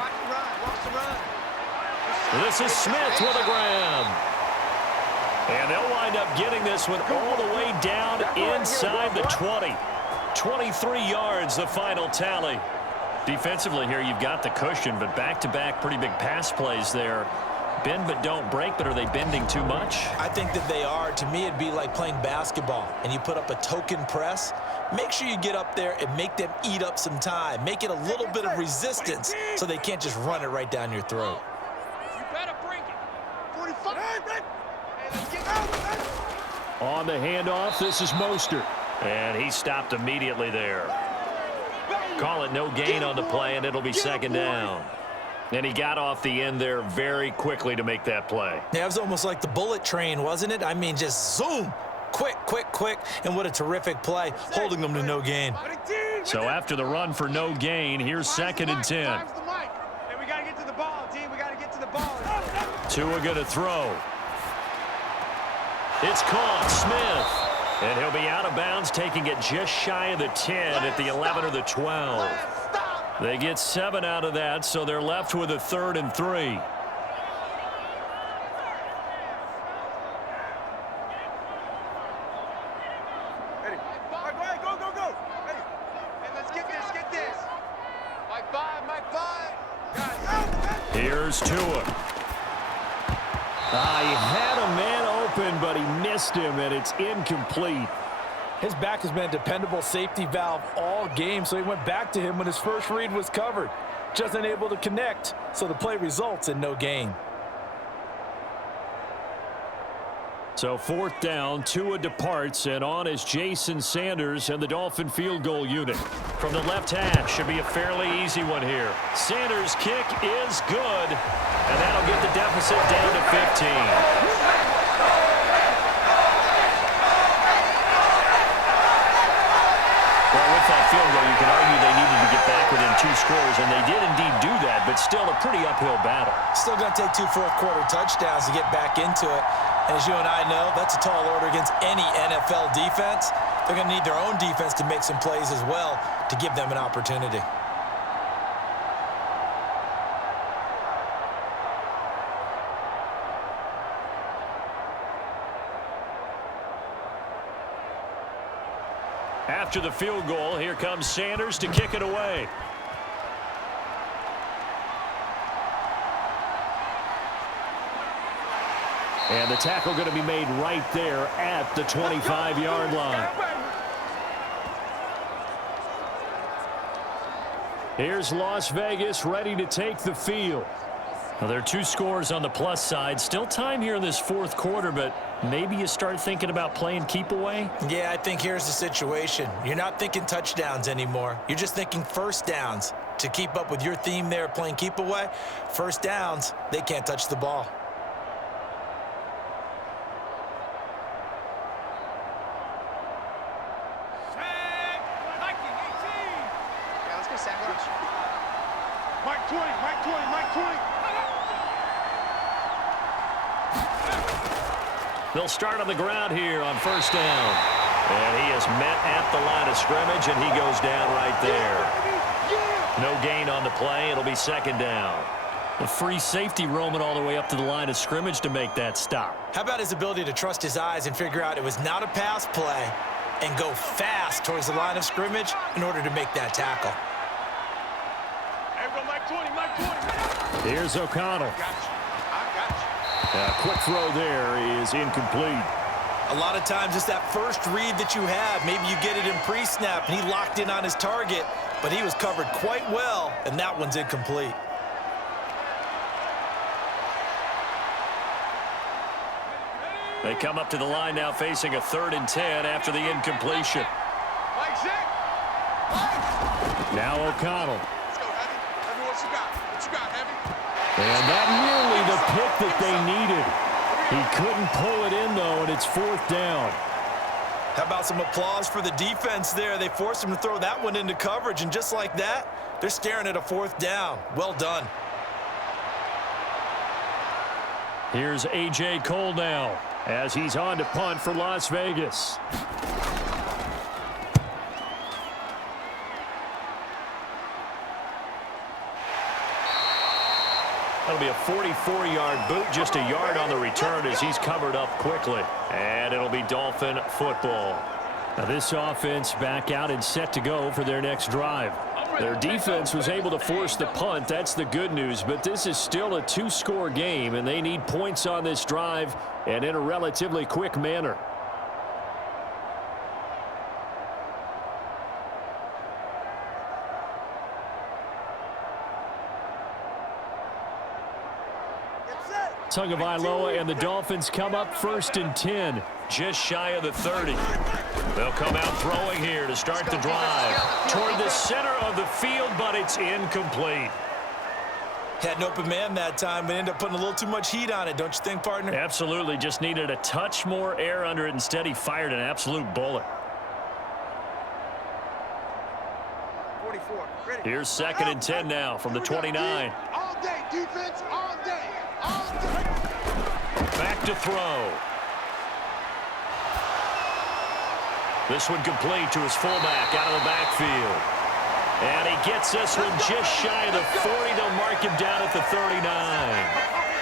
This is Smith with a grab. And they'll wind up getting this one all the way down inside the 20. 23 yards, the final tally. Defensively here, you've got the cushion, but back-to-back pretty big pass plays there. Bend but don't break, but are they bending too much? I think that they are. To me, it'd be like playing basketball, and you put up a token press. Make sure you get up there and make them eat up some time. Make it a little bit of resistance so they can't just run it right down your throat. You better bring it. 45. Hey, let's get On the handoff, this is Mostert. And he stopped immediately there. Call it no gain on the play, and it'll be second down. And he got off the end there very quickly to make that play. Yeah, it was almost like the bullet train, wasn't it? I mean, just zoom. Quick, quick, quick. And what a terrific play, holding them to no gain. So after the run for no gain, here's 2nd and 10. Hey, we got to get to the ball, team. We got to get to the ball. Tua going to throw. It's caught. Smith. And he'll be out of bounds, taking it just shy of the 10 at the 11 or the 12. They get 7 out of that, so they're left with a 3rd and 3. Ready. All right, go, go, go. Ready. Hey, let's get this. Mike 5. Here's Tua. He had a man open, but he missed him, and it's incomplete. His back has been a dependable safety valve all game, so he went back to him when his first read was covered. Just unable to connect, so the play results in no gain. So 4th down, Tua departs, and on is Jason Sanders and the Dolphin field goal unit. From the left hash, should be a fairly easy one here. Sanders' kick is good, and that'll get the deficit down to 15. With that field goal, you can argue they needed to get back within 2 scores, and they did indeed do that, but still a pretty uphill battle. Still going to take 2 fourth-quarter touchdowns to get back into it. And as you and I know, that's a tall order against any NFL defense. They're going to need their own defense to make some plays as well to give them an opportunity. After the field goal, here comes Sanders to kick it away. And the tackle going to be made right there at the 25-yard line. Here's Las Vegas ready to take the field. Now, there are 2 scores on the plus side. Still time here in this 4th quarter, but maybe you start thinking about playing keep away? Yeah, I think here's the situation. You're not thinking touchdowns anymore. You're just thinking first downs. To keep up with your theme there, playing keep away, first downs, they can't touch the ball. Mike 20, Mike 20, Mike 20. They'll start on the ground here on 1st down. And he is met at the line of scrimmage, and he goes down right there. No gain on the play. It'll be 2nd down. The free safety roaming all the way up to the line of scrimmage to make that stop. How about his ability to trust his eyes and figure out it was not a pass play and go fast towards the line of scrimmage in order to make that tackle? Hey, bro, Mike 20, Mike 20. Here's O'Connell. A quick throw there is incomplete. A lot of times it's that first read that you have. Maybe you get it in pre-snap and he locked in on his target. but he was covered quite well, and that one's incomplete. They come up to the line now facing a 3rd and 10 after the incompletion. Now O'Connell. Let's go, Heavy. Heavy, what you got? What you got, Heavy? And that nearly the pick that they needed. He couldn't pull it in, though, and it's 4th down. How about some applause for the defense there? They forced him to throw that one into coverage, and just like that, they're staring at a 4th down. Well done. Here's A.J. Cole now as he's on to punt for Las Vegas. That'll be a 44-yard boot, just a yard on the return as he's covered up quickly. And it'll be Dolphin football. Now this offense back out and set to go for their next drive. Their defense was able to force the punt. That's the good news. But this is still a 2-score game, and they need points on this drive and in a relatively quick manner. Tagovailoa and the Dolphins come up 1st and 10. Just shy of the 30. They'll come out throwing here to start the drive. Toward the center of the field, but it's incomplete. Had an open man that time, but ended up putting a little too much heat on it, don't you think, partner? Absolutely. Just needed a touch more air under it. Instead, he fired an absolute bullet. 44. Ready. Here's 2nd and 10 now from the 29. All day, defense, all day. All day. Back to throw. This one complete to his fullback out of the backfield. And he gets this one just shy of the 40. They'll mark him down at the 39.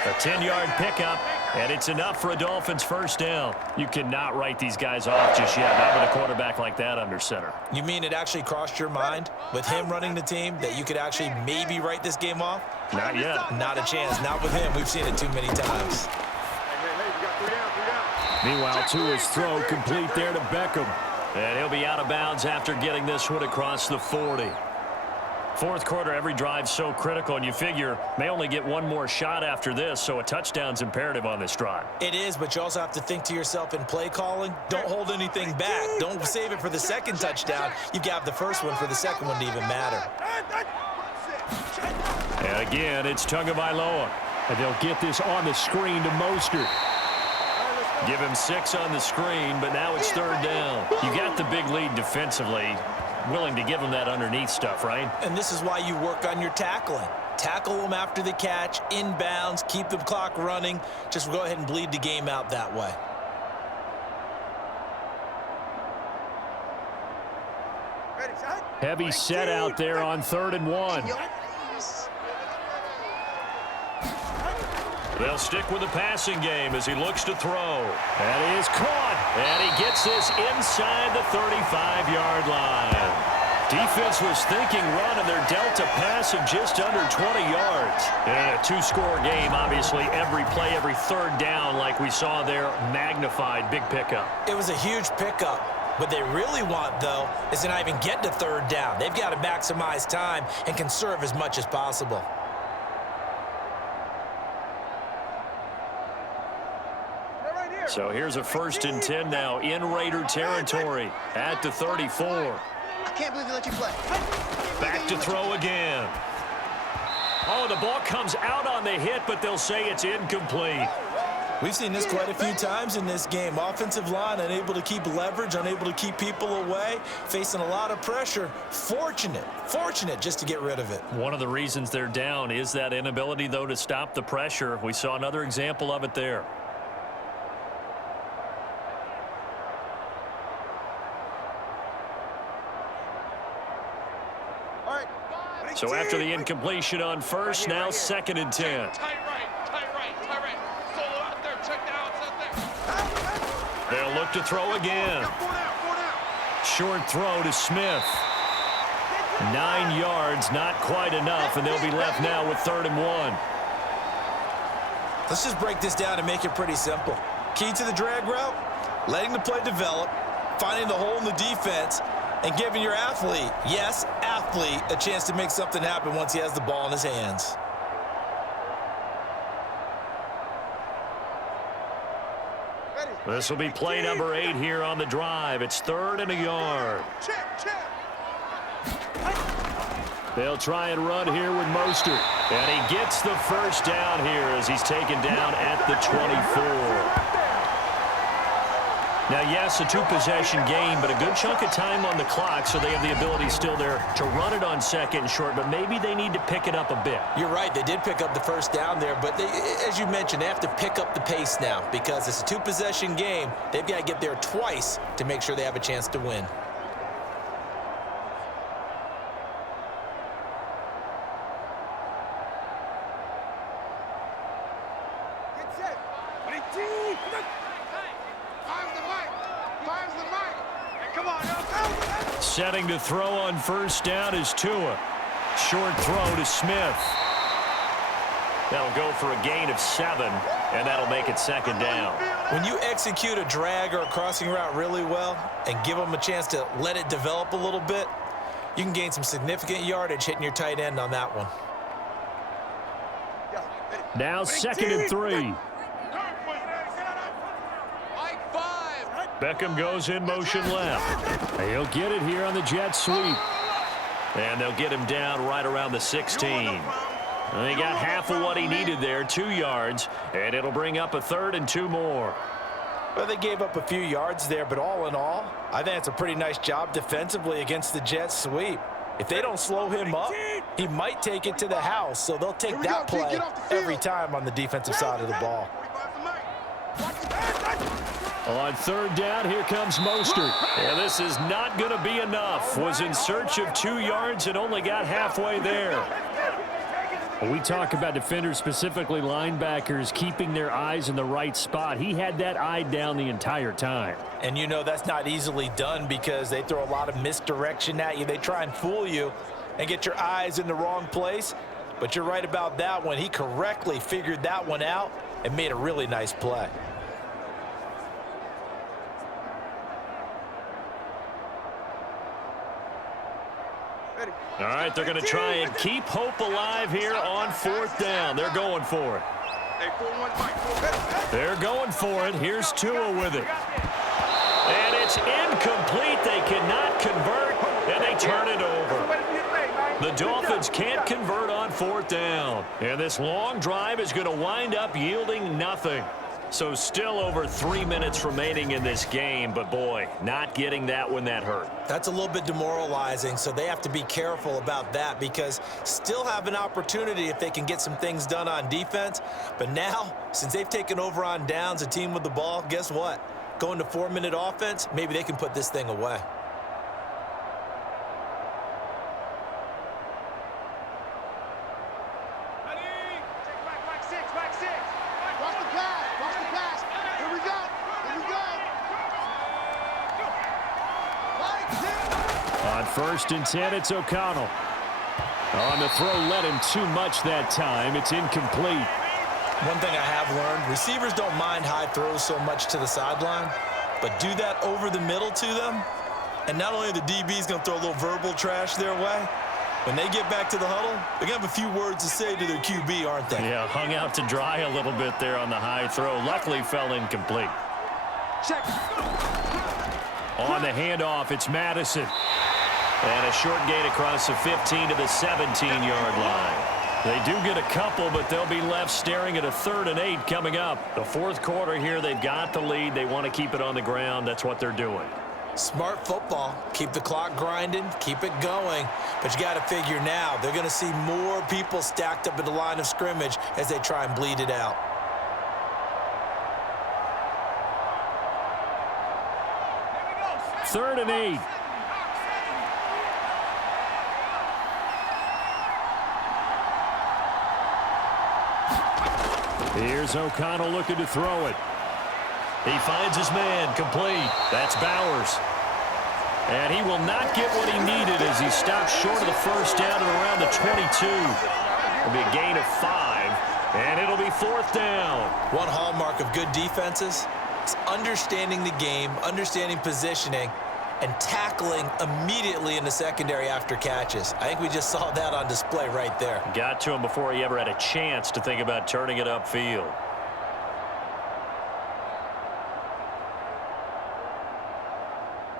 A 10-yard pickup, and it's enough for a Dolphins 1st down. You cannot write these guys off just yet, not with a quarterback like that under center. You mean it actually crossed your mind with him running the team that you could actually maybe write this game off? Not yet. Not a chance. Not with him. We've seen it too many times. Meanwhile, Tua's throw complete there to Beckham. And he'll be out of bounds after getting this one across the 40. 4th quarter, every drive's so critical, and you figure may only get one more shot after this, so a touchdown's imperative on this drive. It is, but you also have to think to yourself in play calling, don't hold anything back. Don't save it for the 2nd touchdown. You've got the 1st one for the 2nd one to even matter. And again, it's Tagovailoa. And they'll get this on the screen to Mostert. Give him 6 on the screen, but now it's 3rd down. You got the big lead defensively. Willing to give him that underneath stuff, right? And this is why you work on your tackling. Tackle them after the catch, inbounds, keep the clock running. Just go ahead and bleed the game out that way. Heavy set out there on 3rd and 1. They'll stick with the passing game as he looks to throw. That is caught. And he gets this inside the 35-yard line. Defense was thinking run, and they're dealt a pass of just under 20 yards. And a 2-score game, obviously, every play, every 3rd down, like we saw there, magnified. Big pickup. It was a huge pickup. What they really want, though, is to not even get to 3rd down. They've got to maximize time and conserve as much as possible. So here's a 1st and 10 now in Raider territory at the 34. I can't believe they let you play. Back to throw again. Oh, the ball comes out on the hit, but they'll say it's incomplete. We've seen this quite a few times in this game. Offensive line unable to keep leverage, unable to keep people away, facing a lot of pressure. Fortunate just to get rid of it. One of the reasons they're down is that inability, though, to stop the pressure. We saw another example of it there. So after the incompletion on 1st, now 2nd and 10. Tight right. Solo out there, check the outside there. They'll look to throw again. Short throw to Smith. 9 yards, not quite enough, and they'll be left now with 3rd and 1. Let's just break this down and make it pretty simple. Key to the drag route, letting the play develop, finding the hole in the defense, and giving your athlete, yes, athlete, athlete a chance to make something happen once he has the ball in his hands. This will be play number 8 here on the drive. It's 3rd and a yard. They'll try and run here with Mostert. And he gets the first down here as he's taken down at the 24. Now, yes, a 2-possession game, but a good chunk of time on the clock, so they have the ability still there to run it on 2nd and short, but maybe they need to pick it up a bit. You're right. They did pick up the first down there, but as you mentioned, they have to pick up the pace now because it's a 2-possession game. They've got to get there twice to make sure they have a chance to win. Setting to throw on first down is Tua. Short throw to Smith. That'll go for a gain of 7, and that'll make it 2nd down. When you execute a drag or a crossing route really well and give them a chance to let it develop a little bit, you can gain some significant yardage hitting your tight end on that one. Now 2nd and 3. Beckham goes in motion left. He'll get it here on the jet sweep. And they'll get him down right around the 16. And he got half of what he needed there, 2 yards, and it'll bring up a 3rd and 2 more. Well, they gave up a few yards there, but all in all, I think it's a pretty nice job defensively against the jet sweep. If they don't slow him up, he might take it to the house, so they'll take that play every time on the defensive side of the ball. On 3rd down, here comes Mostert. And this is not going to be enough. Was in search of 2 yards and only got halfway there. When we talk about defenders, specifically linebackers, keeping their eyes in the right spot. He had that eye down the entire time. And you know that's not easily done because they throw a lot of misdirection at you. They try and fool you and get your eyes in the wrong place. But you're right about that one. He correctly figured that one out and made a really nice play. All right, they're going to try and keep hope alive here on 4th down. They're going for it. They're going for it. Here's Tua with it. And it's incomplete. They cannot convert, and they turn it over. The Dolphins can't convert on 4th down. And this long drive is going to wind up yielding nothing. So still over 3 minutes remaining in this game, but boy, not getting that when that hurt. That's a little bit demoralizing, so they have to be careful about that because still have an opportunity if they can get some things done on defense. But now, since they've taken over on downs, a team with the ball, guess what? Going to 4-minute offense, maybe they can put this thing away. On 1st and 10, it's O'Connell. On the throw, let him too much that time. It's incomplete. One thing I have learned, receivers don't mind high throws so much to the sideline, but do that over the middle to them, and not only are the DBs going to throw a little verbal trash their way, when they get back to the huddle, they're going to have a few words to say to their QB, aren't they? Yeah, hung out to dry a little bit there on the high throw. Luckily fell incomplete. Check. On the handoff, it's Madison. And a short gain across the 15 to the 17-yard line. They do get a couple, but they'll be left staring at a 3rd and 8 coming up. The 4th quarter here, they've got the lead. They want to keep it on the ground. That's what they're doing. Smart football. Keep the clock grinding, keep it going. But you got to figure now, they're going to see more people stacked up at the line of scrimmage as they try and bleed it out. Third and 8. Here's O'Connell looking to throw it. He finds his man, complete. That's Bowers. And he will not get what he needed as he stops short of the first down at around the 22. It'll be a gain of 5, and it'll be 4th down. One hallmark of good defenses is understanding the game, understanding positioning, and tackling immediately in the secondary after catches. I think we just saw that on display right there. Got to him before he ever had a chance to think about turning it upfield.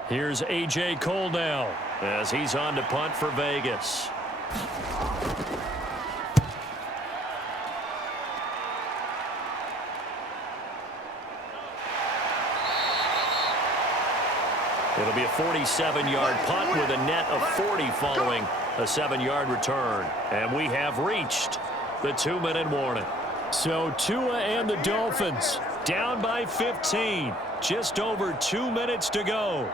Here's A.J. Cole now as he's on to punt for Vegas. It'll be a 47-yard punt with a net of 40 following a 7-yard return. And we have reached the 2-minute warning. So Tua and the Dolphins down by 15. Just over 2 minutes to go.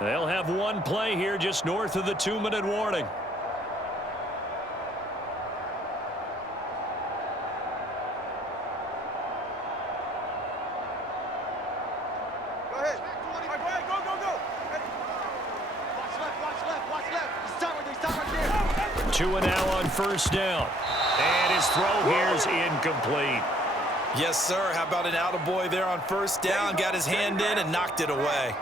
They'll have one play here just north of the 2-minute warning. Go ahead. Go. Ready. Watch left. Stop right there. Tua now on first down. And his throw here is incomplete. Yes, sir. How about an attaboy there on first down? Got his hand in and knocked it away.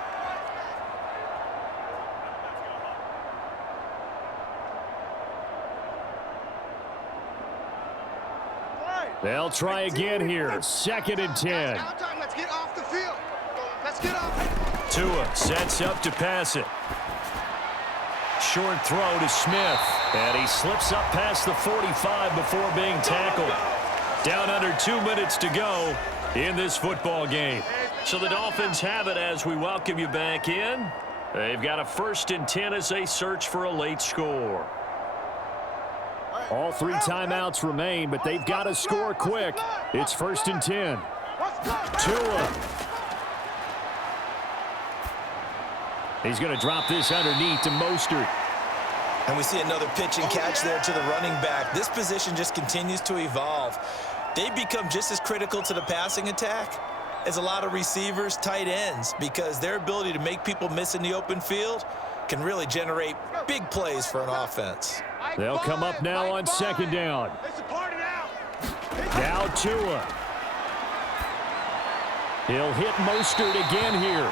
They'll try again here. 2nd and 10. Let's get off the field. Let's get off. Tua sets up to pass it. Short throw to Smith. And he slips up past the 45 before being tackled. Down under 2 minutes to go in this football game. So the Dolphins have it as we welcome you back in. They've got a 1st and 10 as they search for a late score. All 3 timeouts remain, but they've got to score quick. It's 1st and 10. Tua. He's going to drop this underneath to Mostert. And we see another pitch and catch there to the running back. This position just continues to evolve. They become just as critical to the passing attack as a lot of receivers, tight ends, because their ability to make people miss in the open field can really generate big plays for an offense. They'll come up now on 2nd down. Now Tua. He'll hit Mostert again here.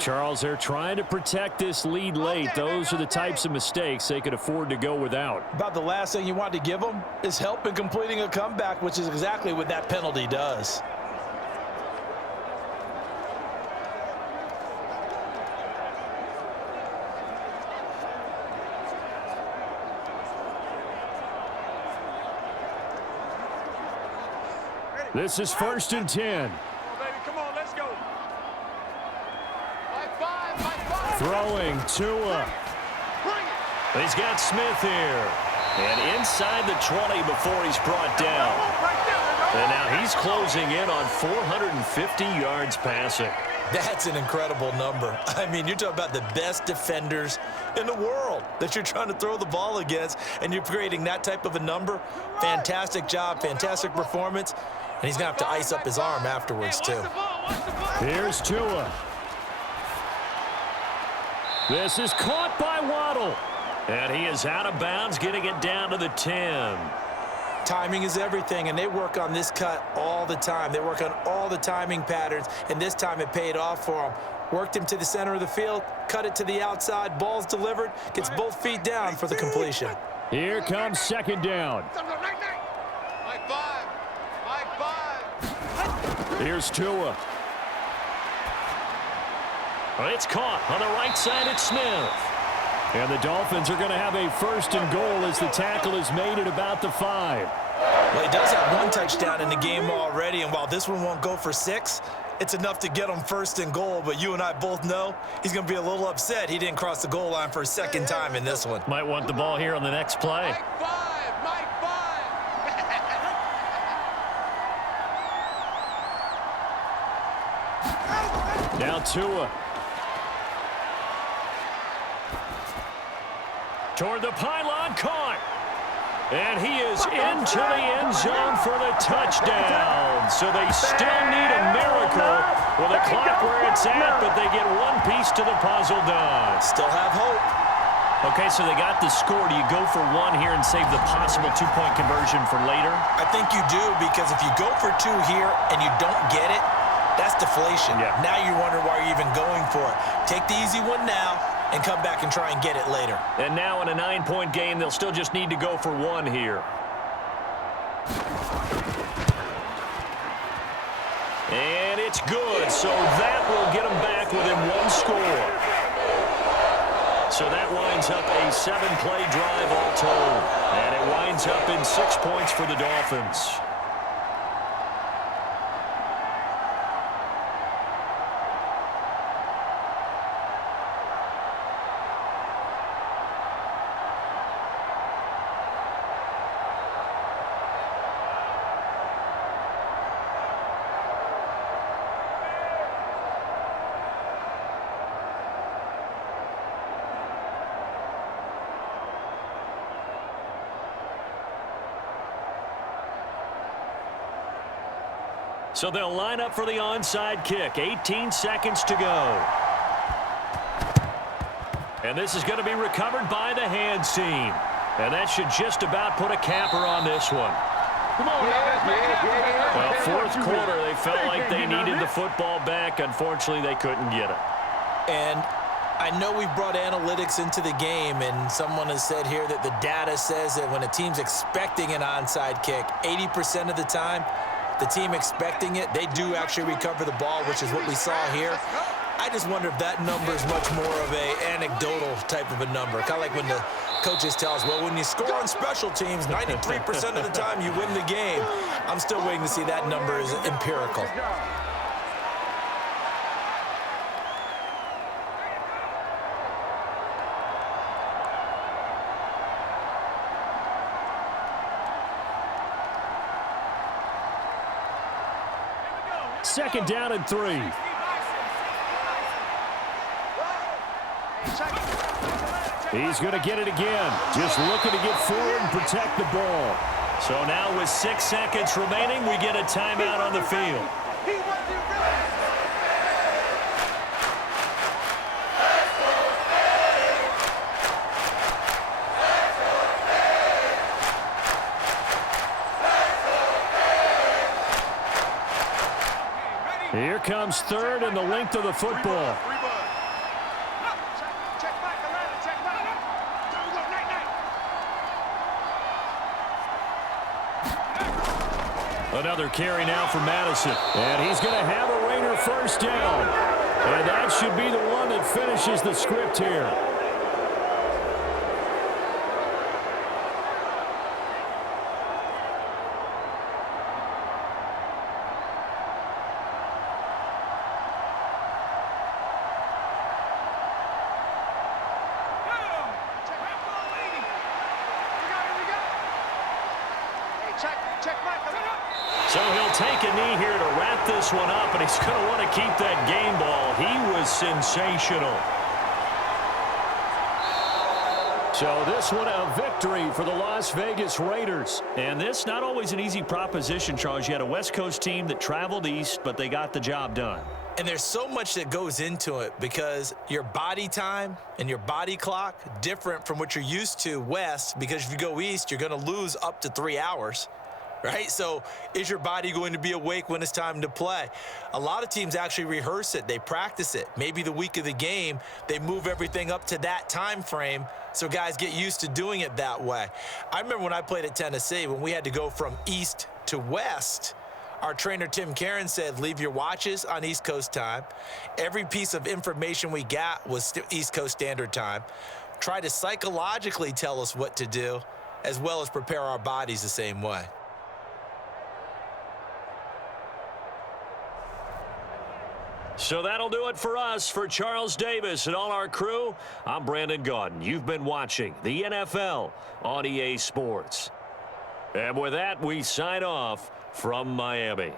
Charles, they're trying to protect this lead late. Those are the types of mistakes they could afford to go without. About the last thing you want to give them is help in completing a comeback, which is exactly what that penalty does. This is 1st and 10. Throwing Tua. He's got Smith here. And inside the 20 before he's brought down. And now he's closing in on 450 yards passing. That's an incredible number. I mean, you're talking about the best defenders in the world that you're trying to throw the ball against, and you're creating that type of a number. Fantastic job, fantastic performance. And he's going to have to ice up his arm afterwards, too. Here's Tua. This is caught by Waddle. And he is out of bounds, getting it down to the 10. Timing is everything, and they work on this cut all the time. They work on all the timing patterns, and this time it paid off for them. Worked him to the center of the field, cut it to the outside, ball's delivered, gets both feet down for the completion. Here comes 2nd down. Here's Tua. It's caught on the right side at Smith. And the Dolphins are going to have a 1st and goal as the tackle is made at about the 5. Well, he does have 1 touchdown in the game already, and while this one won't go for 6, it's enough to get him 1st and goal. But you and I both know he's going to be a little upset he didn't cross the goal line for a 2nd time in this one. Might want the ball here on the next play. Mike 5. Now Tua. Toward the pylon, caught. And he is into the end zone for the touchdown. So they still need a miracle with a clock where it's at, but they get one piece to the puzzle done. Still have hope. Okay, so they got the score. Do you go for one here and save the possible two-point conversion for later? I think you do, because if you go for two here and you don't get it, that's deflation. Yeah. Now you wonder why you're even going for it. Take the easy one now and come back and try and get it later. And now in a 9-point game, they'll still just need to go for one here. And it's good, so that will get them back within one score. So that winds up a 7-play drive all told. And it winds up in 6 points for the Dolphins. So they'll line up for the onside kick. 18 seconds to go. And this is going to be recovered by the hands team. And that should just about put a capper on this one. Come on, Well, fourth quarter, they felt like they needed the football back. Unfortunately, they couldn't get it. And I know we've brought analytics into the game, and someone has said here that the data says that when a team's expecting an onside kick, 80% of the time, the team expecting it, they do actually recover the ball, which is what we saw here. I just wonder if that number is much more of a anecdotal type of a number. Kind of like when the coaches tell us, well, when you score on special teams, 93% of the time you win the game. I'm still waiting to see that number is empirical. Second down and 3. He's going to get it again. Just looking to get forward and protect the ball. So now with 6 seconds remaining, we get a timeout on the field. Here comes third and the length of the football. Another carry now for Madison. And he's going to have a Raider first down. And that should be the one that finishes the script here. So he'll take a knee here to wrap this one up, and he's going to want to keep that game ball. He was sensational. So this one a victory for the Las Vegas Raiders. And this not always an easy proposition, Charles. You had a West Coast team that traveled east, but they got the job done. And there's so much that goes into it because your body time and your body clock different from what you're used to west, because if you go east, you're going to lose up to 3 hours. Right? So is your body going to be awake when it's time to play? A lot of teams actually rehearse it. They practice it. Maybe the week of the game, they move everything up to that time frame so guys get used to doing it that way. I remember when I played at Tennessee, when we had to go from east to west, our trainer, Tim Karen, said, leave your watches on East Coast time. Every piece of information we got was East Coast Standard Time. Try to psychologically tell us what to do, as well as prepare our bodies the same way. So that'll do it for us. For Charles Davis and all our crew, I'm Brandon Gaudin. You've been watching the NFL on EA Sports. And with that, we sign off from Miami.